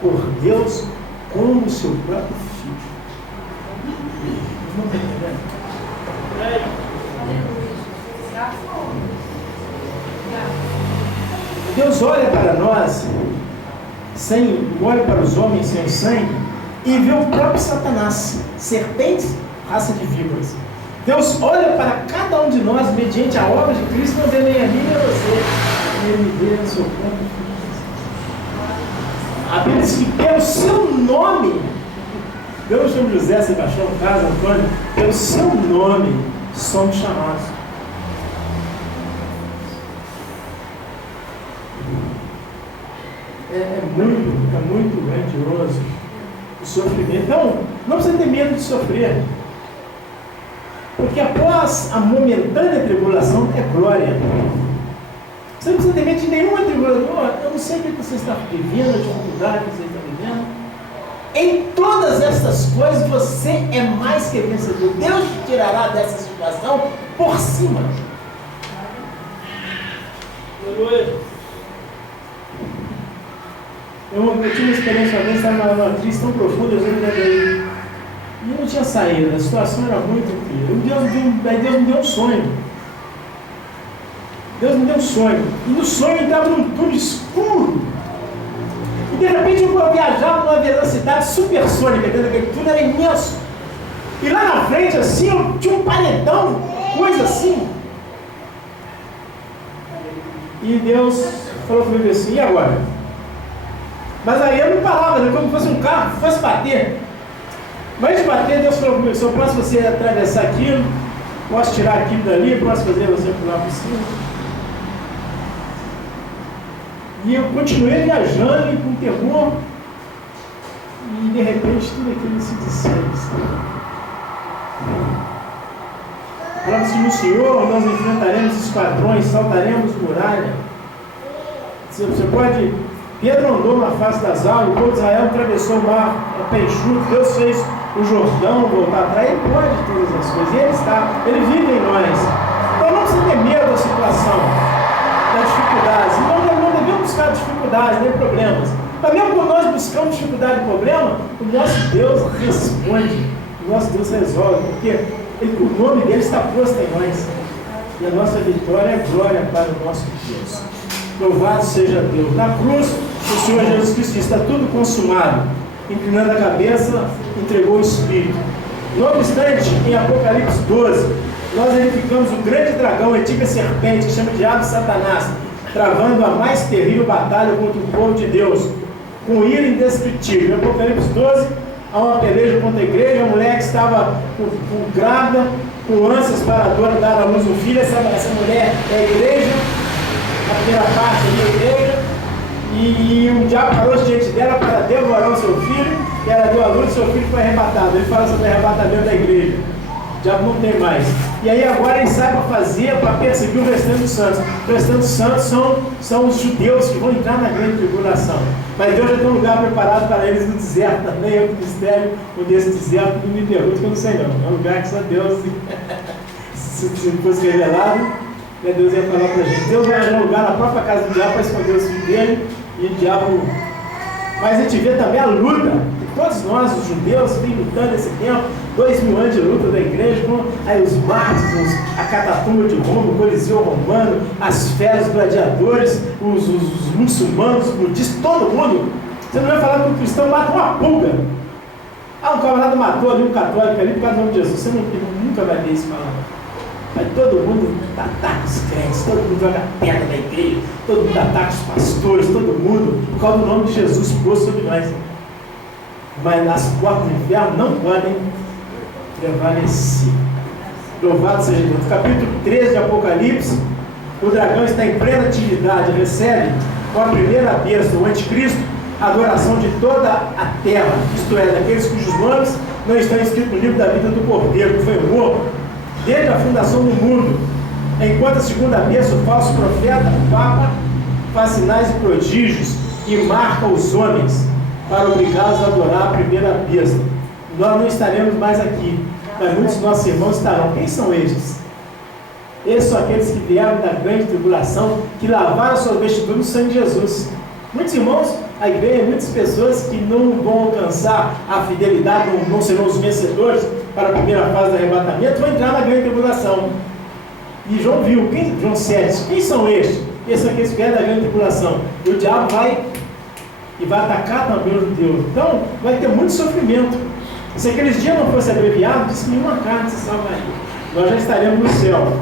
por Deus como seu próprio filho. Não está entendendo? Deus olha para nós, olha para os homens sem sangue e vê o próprio Satanás, serpentes, raça de víboras. Deus olha para cada um de nós mediante a obra de Cristo, não vê nem a mim nem a você. Ele vê o seu próprio filho. A Bíblia diz que pelo seu nome, Deus chama José, Sebastião, Carlos, Antônio, pelo seu nome somos chamados. É muito grandioso o sofrimento. Não precisa ter medo de sofrer, porque após a momentânea tribulação é glória. Você não precisa ter medo de nenhuma tribulação. Eu não sei o que você está vivendo, a dificuldade que você está vivendo. Em todas essas coisas você é mais que vencedor. Deus te tirará dessa situação por cima. Eu tive uma experiência uma vez, estava numa crise tão profunda, eu lembrei. E eu não tinha saída, a situação era muito incrível. Deus me deu um sonho. Deus me deu um sonho. E no sonho eu estava num túnel escuro. E De repente eu viajava numa velocidade supersônica, dentro daquele túnel, era imenso. E lá na frente, assim, eu tinha um paredão, coisa assim. E Deus falou comigo assim, e agora? Mas aí eu não parava, né? Como se fosse um carro, fosse bater. Mas de bater, Deus falou comigo, se eu posso você atravessar aquilo, posso tirar aquilo dali, posso fazer você pular por cima. E eu continuei viajando e com temor, e de repente tudo aquilo se dissolve. Falamos que no Senhor nós enfrentaremos esquadrões, saltaremos muralha. Você pode. Pedro andou na face das águas, o povo de Israel atravessou o mar a pé enxuto, Deus fez o Jordão voltar atrás, Ele pode todas as coisas, Ele vive em nós. Então não precisa ter medo da situação, da dificuldade. Não devemos buscar dificuldades, nem problemas. Mas mesmo quando nós buscamos dificuldade e problema, o nosso Deus responde, o nosso Deus resolve, porque o nome dele está posto em nós. E a nossa vitória é glória para o nosso Deus. Louvado seja Deus. Na cruz, o Senhor Jesus Cristo está tudo consumado. Inclinando a cabeça, entregou o Espírito. No obstante, em Apocalipse 12, nós verificamos o grande dragão, a antiga serpente, que chama Diabo e Satanás, travando a mais terrível batalha contra o povo de Deus, com ira indescritível. Em Apocalipse 12, há uma peleja contra a igreja, a mulher que estava grávida, com ânsias para dar à luz um filho. Essa mulher é a igreja, a primeira parte da igreja, e o diabo parou diante dela para devorar o seu filho, e ela deu à luz e seu filho foi arrebatado. Ele fala sobre o arrebatamento da igreja. O diabo não tem mais. E aí agora ele sai para fazer, para perseguir o restante dos santos. O restante dos santos são os judeus que vão entrar na grande tribulação. Mas Deus já tem um lugar preparado para eles no deserto também. É um mistério desse deserto, não me pergunte que eu não sei não. É um lugar que só Deus, se fosse revelado, Deus ia falar para a gente. Deus vai arranjar um lugar na própria casa do diabo para esconder os filhos dele. E o diabo... Mas a gente vê também a luta. Todos nós, os judeus, vêm lutando nesse tempo, 2000 anos de luta da igreja, com aí os mártires, a catatumba de Roma, o Coliseu romano, as feras, os gladiadores, os muçulmanos, os budistas, todo mundo. Você não vai falar que o cristão mata uma pulga. Um camarada matou ali um católico ali por causa do nome de Jesus. Você nunca vai ver isso falando. Mas todo mundo ataca os crentes, todo mundo joga pedra na igreja, todo mundo ataca os pastores, todo mundo, por causa do nome de Jesus posto sobre nós. Mas as portas do inferno não podem prevalecer. Louvado seja Deus. Capítulo 13 de Apocalipse, o dragão está em plena atividade, recebe com a primeira besta, o anticristo, a adoração de toda a terra, isto é, daqueles cujos nomes não estão escritos no livro da vida do Cordeiro, que foi morto desde a fundação do mundo. Enquanto a segunda besta, o falso profeta, o Papa, faz sinais e prodígios e marca os homens para obrigá-los a adorar a primeira besta. Nós não estaremos mais aqui, mas muitos de nossos irmãos estarão. Quem são estes? Esses são aqueles que vieram da grande tribulação, que lavaram suas vestiduras no sangue de Jesus. Muitos irmãos, a igreja, muitas pessoas que não vão alcançar a fidelidade, não serão os vencedores para a primeira fase do arrebatamento, vão entrar na grande tribulação. E João viu, João 7, quem são estes? Esses são aqueles que vieram da grande tribulação. E o diabo vai atacar também os judeus. Então, vai ter muito sofrimento. Se aqueles dias não fossem abreviados, disse que nenhuma carne se salvaria. Nós já estaremos no céu.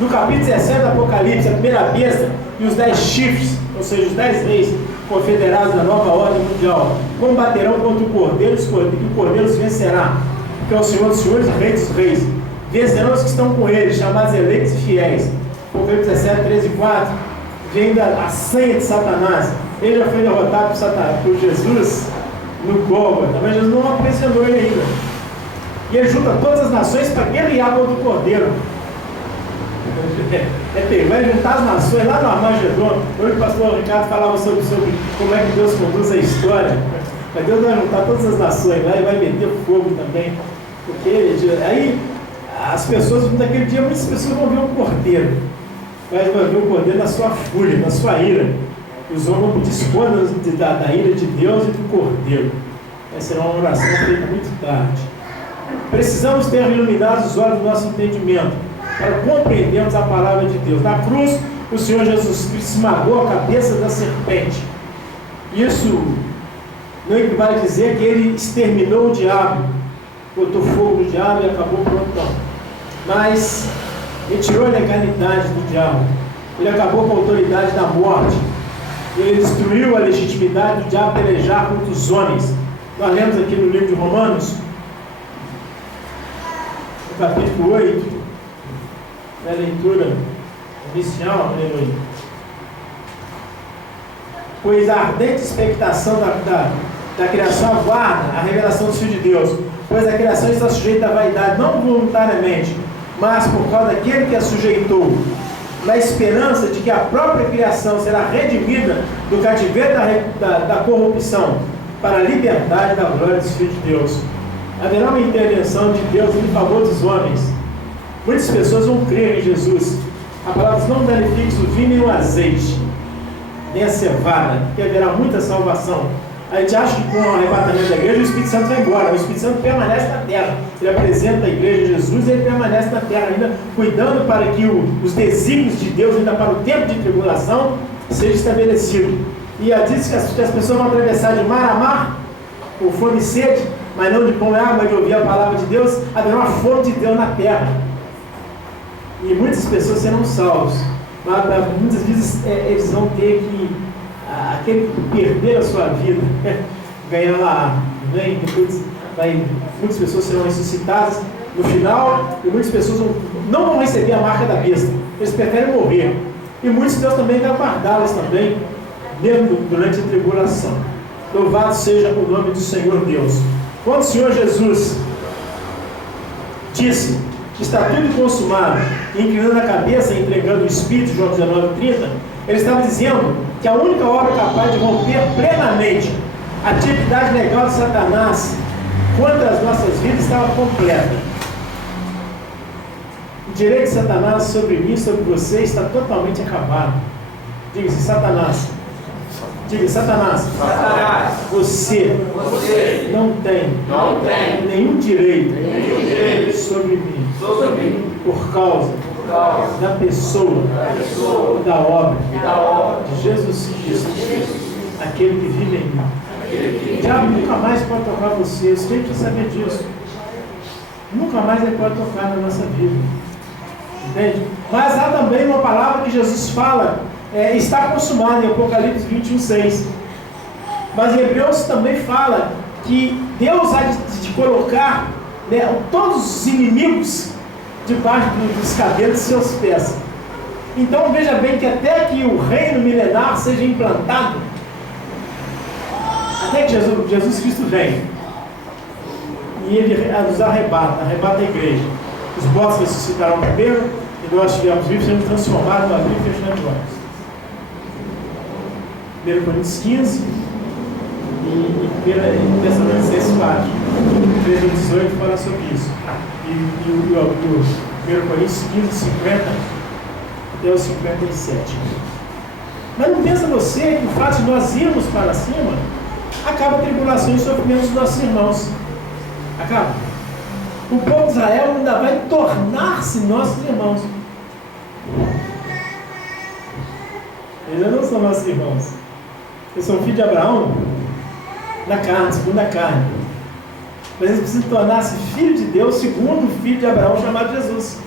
No capítulo 17 do Apocalipse, a primeira besta e os 10 chifres, ou seja, os 10 reis confederados da nova ordem mundial, combaterão contra o Cordeiro, e o Cordeiro os vencerá, que é o Senhor dos senhores e Rei dos reis. Vencerão os que estão com ele, chamados eleitos e fiéis. Apocalipse 17, 13 e 4, vem a senha de Satanás. Ele já foi derrotado por Jesus no Gólgota, mas Jesus não apresentou ele ainda. E ele junta todas as nações para guerrear contra o Cordeiro. Vai juntar as nações lá no Armagedon. Hoje o pastor Ricardo falava sobre como é que Deus conduz a história. Mas Deus vai juntar todas as nações lá e vai meter fogo também. Porque aí as pessoas, naquele dia, muitas pessoas vão ver o Cordeiro. Mas vão ver o Cordeiro na sua fúria, na sua ira. Os homens vão dispor da ira de Deus e do Cordeiro. Essa será uma oração feita muito tarde. Precisamos ter iluminados os olhos do nosso entendimento para compreendermos a palavra de Deus. Na cruz, o Senhor Jesus Cristo esmagou a cabeça da serpente. Isso não equivale a dizer que ele exterminou o diabo, botou fogo no diabo e acabou com o não. Mas ele tirou a legalidade do diabo, ele acabou com a autoridade da morte, ele destruiu a legitimidade do diabo pelejar contra os homens. Nós lemos aqui no livro de Romanos, no capítulo 8, na leitura inicial, aleluia. Pois a ardente expectação da criação aguarda a revelação do Filho de Deus, pois a criação está sujeita à vaidade, não voluntariamente, mas por causa daquele que a sujeitou, na esperança de que a própria criação será redimida do cativeiro da corrupção, para a liberdade da glória do Filho de Deus. Haverá uma intervenção de Deus em favor dos homens. Muitas pessoas vão crer em Jesus. A palavra não danifica o vinho nem o azeite, nem a cevada, que haverá muita salvação. A gente acha que com o arrebatamento da igreja o Espírito Santo vai embora. O Espírito Santo permanece na terra. Ele apresenta a igreja de Jesus e ele permanece na terra ainda, cuidando para que os desígnios de Deus, ainda para o tempo de tribulação, seja estabelecido. E diz que as pessoas vão atravessar de mar a mar, com fome e sede, mas não de pão e água, mas de ouvir a palavra de Deus. Haverá uma fome de Deus na terra. E muitas pessoas serão salvos. Mas muitas vezes eles vão ter que, aquele que perder a sua vida, ganhar lá, né? Depois muitas pessoas serão ressuscitadas no final, e muitas pessoas não vão receber a marca da besta. Eles preferem morrer. E muitos Deus também vai guardá-las também, mesmo durante a tribulação. Louvado seja o nome do Senhor Deus. Quando o Senhor Jesus disse que está tudo consumado, inclinando a cabeça e entregando o Espírito, João 19:30, ele estava dizendo que a única obra capaz de romper plenamente a atividade legal de Satanás contra as nossas vidas estava completa. O direito de Satanás sobre mim, sobre você, está totalmente acabado. Diga-se, Satanás. Diga, Satanás. Você não tem nenhum direito sobre mim. Por causa da pessoa, da obra de Jesus Cristo, aquele que vive em mim. O diabo nunca mais pode tocar você. Você tem que saber disso. Nunca mais ele pode tocar na nossa vida. Entende? Mas há também uma palavra que Jesus fala, está consumado, em Apocalipse 21:6. Mas em Hebreus também fala que Deus há de colocar, né, todos os inimigos debaixo dos cabelos de seus pés. Então veja bem que até que o reino milenar seja implantado, até que Jesus Cristo vem e ele nos arrebata a igreja. Os mortos ressuscitarão primeiro e nós tivemos vivos sendo transformados no abrir e fechar de olhos. 1 Coríntios 15 e 1 Tessalonicenses 4, 13-18 fala sobre isso. E o 1 Coríntios 15, 50 até o 57. Mas não pensa você que o fato de nós irmos para cima acaba a tribulação e sofrimento dos nossos irmãos. Acaba. O povo de Israel ainda vai tornar-se nossos irmãos. Eles não são nossos irmãos. Eles são filhos de Abraão na carne, segundo a carne. Mas eles precisam tornar-se filhos de Deus, segundo o filho de Abraão chamado Jesus.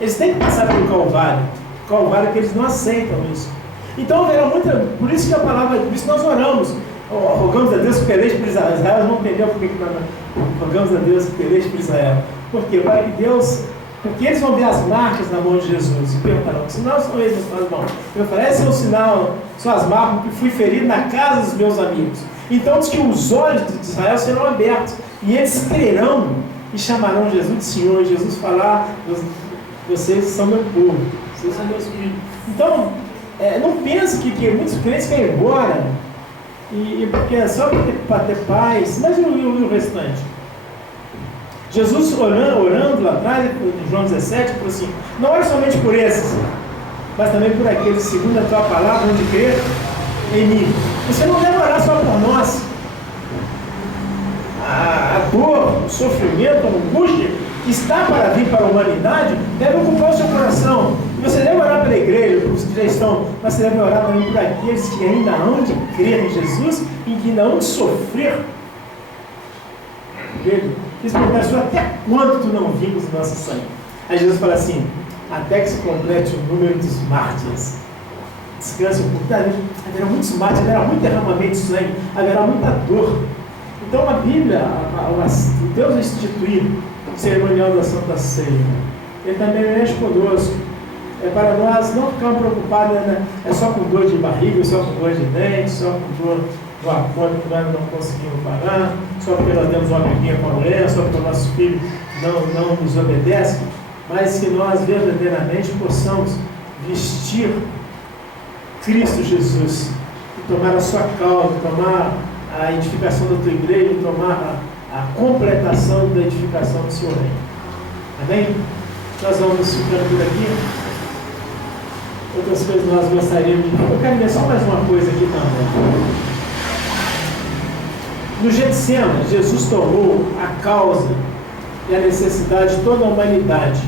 Eles têm que passar pelo Calvário. Calvário que eles não aceitam isso. Então haverá muita. Por isso que a palavra, por isso nós oramos. Rogamos a Deus que peleje por Israel. Israel não entendeu porque que nós rogamos a Deus que peleje por Israel. Por quê? Para que Deus. Porque eles vão ver as marcas na mão de Jesus e perguntarão: que sinal são eles nas mãos? Eu falei: esse é o sinal, são as marcas que fui ferido na casa dos meus amigos. Então diz que os olhos de Israel serão abertos e eles crerão e chamarão Jesus de Senhor. E Jesus falar: vocês são meu povo, vocês são meus filhos. Então, não pense que muitos crentes querem ir embora e porque é só para ter paz. Mas e o restante? Jesus orando lá atrás, em João 17, falou assim: não ore somente por esses, mas também por aqueles, segundo a tua palavra, onde crer em mim. Você não deve orar só por nós. A dor, o sofrimento, a angústia que está para vir para a humanidade deve ocupar o seu coração. E você deve orar pela igreja, por os que já estão, mas você deve orar também por aqueles que ainda hão de crer em Jesus indignamente sofrer. Veja, eles perguntaram: até quando tu não vimos nossa sangue? Aí Jesus fala assim: até que se complete o número dos mártires. Descanse um pouco. Haverá muitos mártires, haverá muito derramamento de sangue, haverá muita dor. Então a Bíblia, Deus instituiu o cerimonial da Santa Ceia. Ele também mexe conosco. É para nós não ficarmos preocupados, né? É só com dor de barriga, só com dor de dente, só com dor do acordo que nós não conseguimos parar, só porque nós temos uma amiguinha com a mulher, só porque o nosso filho não nos obedece, mas que nós verdadeiramente possamos vestir Cristo Jesus e tomar a sua causa, tomar a edificação da tua igreja, tomar a completação da edificação do seu reino. Amém? Nós vamos ficando por aqui. Outras coisas nós gostaríamos de... Eu quero ver só mais uma coisa aqui também. No Getsemane, Jesus tomou a causa e a necessidade de toda a humanidade,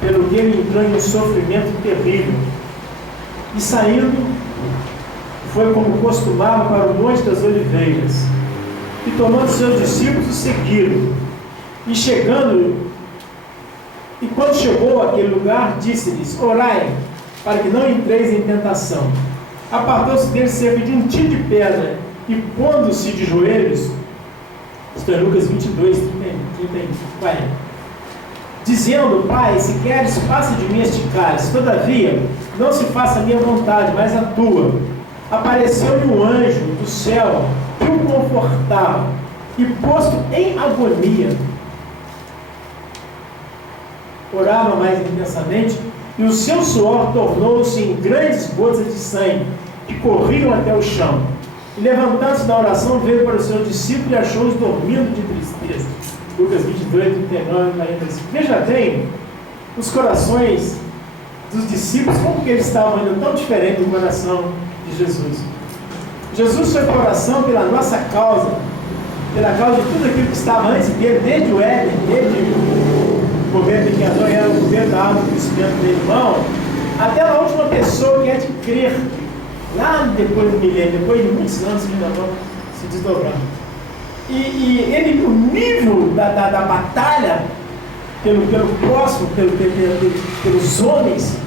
pelo que ele entrou em um sofrimento terrível. E saindo, foi como costumava para o Monte das Oliveiras. E tomando seus discípulos, seguiram. E chegando, e quando chegou àquele lugar, disse-lhes: orai, para que não entreis em tentação. Apartou-se deles cerca de um tiro de pedra, e pondo-se de joelhos, isto é Lucas 22, 40, dizendo: Pai, se queres, passa de mim este cálice, todavia, não se faça a minha vontade, mas a tua. Apareceu-lhe um anjo do céu, que o confortava, e posto em agonia, orava mais intensamente, e o seu suor tornou-se em grandes gotas de sangue, que corriam até o chão. E levantando-se da oração, veio para os seus discípulos e achou-os dormindo de tristeza. Lucas 22, 39, 45. Veja bem os corações dos discípulos, como que eles estavam ainda tão diferentes do coração de Jesus. Jesus foi para a oração pela nossa causa, pela causa de tudo aquilo que estava antes dele, desde o Éden, desde o governo de Adão, era o governo da alma do crescimento do irmão, até a última pessoa que é de crer, lá depois do milênio, depois de muitos anos que ainda vão se desdobrando. E ele, o nível da batalha pelo próximo, pelos homens,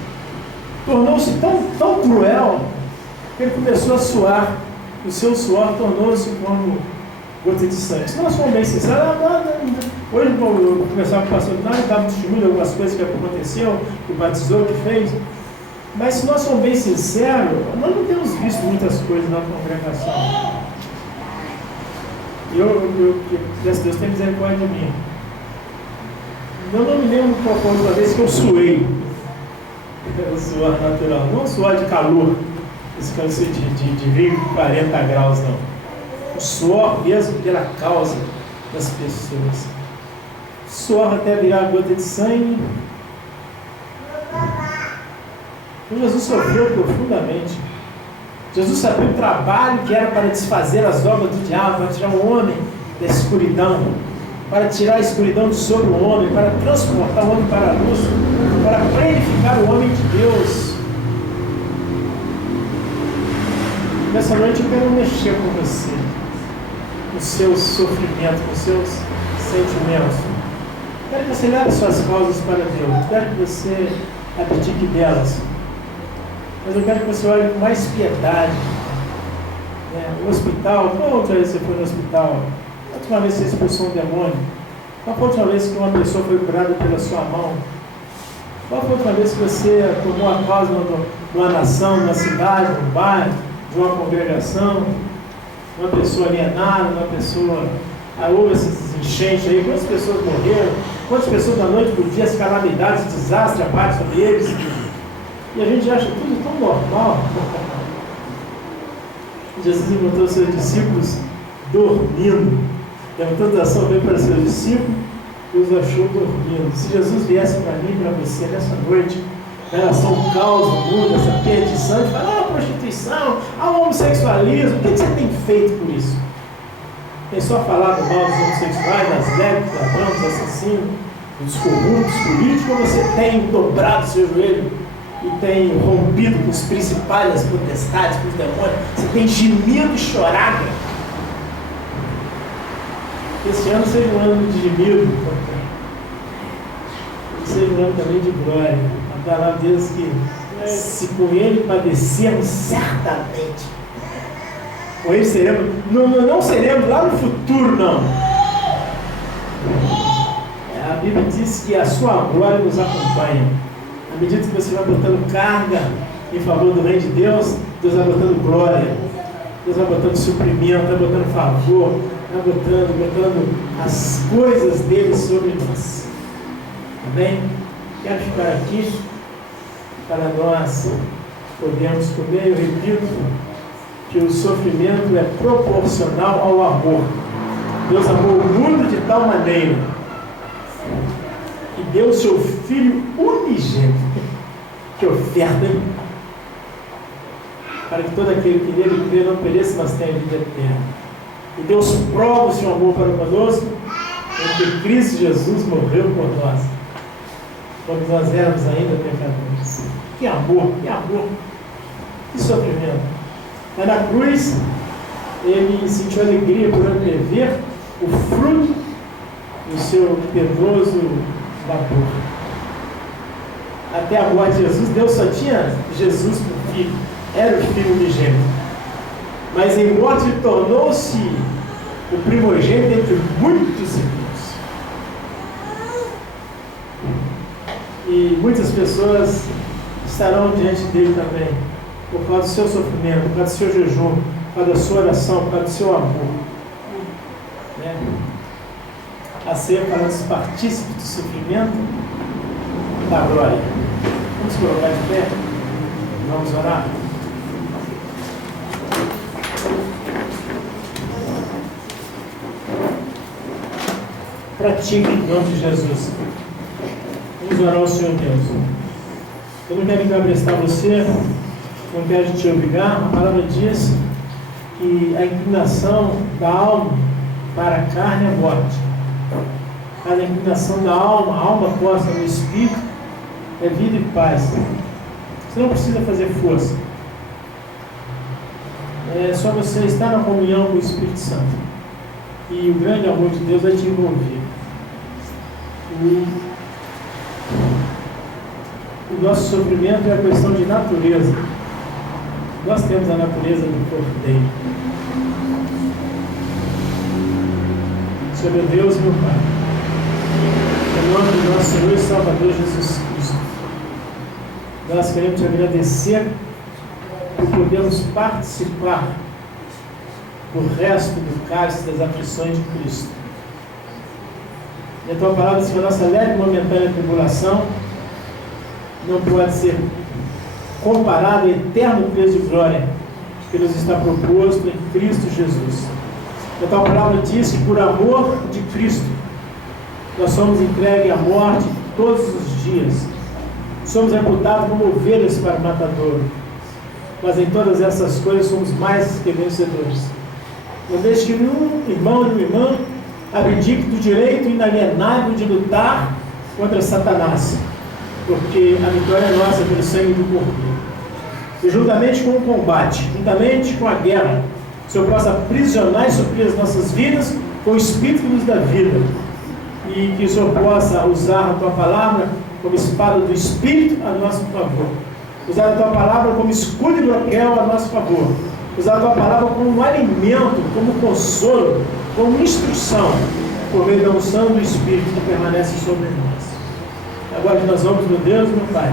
tornou-se tão cruel que ele começou a suar. O seu suor tornou-se como gota de sangue. Se nós formos bem sinceros, hoje eu vou começar com o pastor, não dá testemunho de algumas coisas que aconteceu, que batizou, que fez. Mas se nós formos bem sinceros, nós não temos visto muitas coisas na congregação. Graças a Deus, tem misericórdia de mim. Eu não me lembro qual foi a última vez que eu suei. O suor natural, não suor de calor, esse calor de 40 graus, não. O suor mesmo pela causa das pessoas. Suor até virar gota de sangue. Então Jesus sofreu profundamente. Jesus sabia o trabalho que era para desfazer as obras do diabo, para tirar o homem da escuridão, para tirar a escuridão de sobre o homem, para transportar o homem para a luz, para plenificar o homem de Deus. Nessa noite eu quero mexer com você, com seus sofrimentos, com seus sentimentos. Quero que você leve suas causas para Deus, quero que você abdique delas. Mas eu quero que você olhe com mais piedade. O hospital, qual outra vez você foi no hospital? A última vez você expulsou um demônio? Qual foi a última vez que uma pessoa foi curada pela sua mão? Qual foi a última vez que você tomou a causa de uma nação, de uma cidade, de um bairro, de uma congregação? Uma pessoa alienada, uma pessoa... houve esses enchentes aí, quantas pessoas morreram? Quantas pessoas da noite por dia, as calamidades, desastres abatem sobre eles? E a gente acha tudo tão normal. Jesus encontrou seus discípulos dormindo. Levantou a ação, veio para seus discípulos e os achou dormindo. Se Jesus viesse para mim e para você nessa noite, em relação ao caos do mundo, essa perdição, de falar, a prostituição, o homossexualismo, o que você tem feito por isso? Tem só falado mal dos homossexuais, das lésbicas, ladrões, assassinos, dos corruptos políticos, ou você tem dobrado seu joelho e tem rompido com os principais, as potestades, com os demônios. Você tem gemido e chorado. Esse ano seja um ano de gemido, seja um ano também de glória. A palavra de Deus que se com ele padecermos, certamente com ele seremos, não seremos lá no futuro, não. A Bíblia diz que a sua glória nos acompanha. À medida que você vai botando carga em favor do reino de Deus, Deus vai botando glória, Deus vai botando suprimento, vai botando favor, vai botando as coisas dele sobre nós. Amém? Quero ficar aqui para nós podermos comer. Eu repito que o sofrimento é proporcional ao amor. Deus amou o mundo de tal maneira que deu o seu Filho unigênito. Que oferta, hein? Para que todo aquele que nele crê não pereça, mas tenha vida eterna. E Deus prova o seu amor para conosco, porque Cristo Jesus morreu por nós, quando nós éramos ainda pecadores. Que amor, que sofrimento. Mas na cruz, ele sentiu alegria por antever o fruto do seu penoso labor. Até a morte de Jesus, Deus só tinha Jesus por filho, era o Filho unigênito. Mas em morte ele tornou-se o primogênito entre muitos irmãos. E muitas pessoas estarão diante dele também, por causa do seu sofrimento, por causa do seu jejum, por causa da sua oração, por causa do seu amor. Né? A ceia para os partícipes do sofrimento da glória. Vamos colocar de pé? Vamos orar? Pratique em nome de Jesus. Vamos orar ao Senhor Deus. Eu não quero emprestar você, não quero te obrigar. A palavra diz que a inclinação da alma para a carne é morte. A inclinação da alma, a alma posta no Espírito, é vida e paz. Você não precisa fazer força. É só você estar na comunhão com o Espírito Santo. E o grande amor de Deus vai te envolver. O nosso sofrimento é a questão de natureza. Nós temos a natureza do Cordeiro. Sobre Deus, meu Pai, em nome do nosso Senhor e Salvador Jesus Cristo, nós queremos te agradecer por podermos participar do resto do cálice das aflições de Cristo. E a tua palavra diz que a nossa leve e momentânea tribulação não pode ser comparada ao eterno peso de glória que nos está proposto em Cristo Jesus. A tua palavra diz que por amor de Cristo nós somos entregues à morte todos os dias. Somos reputados como ovelhas para o matador. Mas em todas essas coisas somos mais que vencedores. Não deixe que nenhum irmão e nenhuma irmã abdique do direito inalienável de lutar contra Satanás, porque a vitória é nossa pelo sangue do Cordeiro. E juntamente com o combate, juntamente com a guerra, o Senhor possa aprisionar e suprir as nossas vidas com o Espírito que nos dá vida, e que o Senhor possa usar a tua palavra como espada do Espírito a nosso favor, usar a tua palavra como escudo e broquel a nosso favor, usar a tua palavra como um alimento, como consolo, como instrução, por meio da unção do Espírito que permanece sobre nós. Agora nós vamos, meu Deus, meu Pai,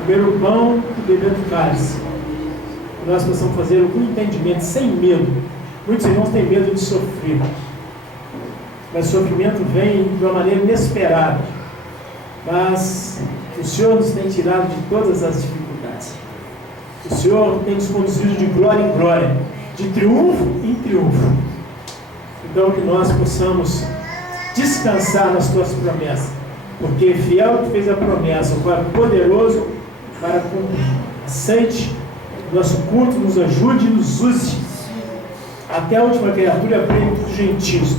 comer o pão e beber do cálice, que nós possamos fazer o entendimento sem medo. Muitos irmãos têm medo de sofrer, mas o sofrimento vem de uma maneira inesperada, mas o Senhor nos tem tirado de todas as dificuldades. O Senhor tem nos conduzido de glória em glória, de triunfo em triunfo. Então que nós possamos descansar nas tuas promessas, porque fiel que fez a promessa, o qual é poderoso para cumprir. Aceite o nosso culto, nos ajude e nos use até a última criatura e a pleno dos gentios.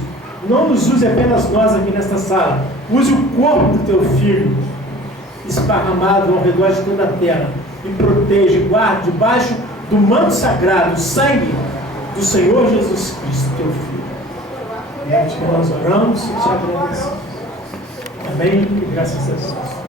Não nos use apenas nós aqui nesta sala, use o corpo do teu filho esparramado ao redor de toda a terra, e proteja e guarde debaixo do manto sagrado, o sangue do Senhor Jesus Cristo, teu Filho. E nós oramos e te agradecemos. Amém? E graças a Deus.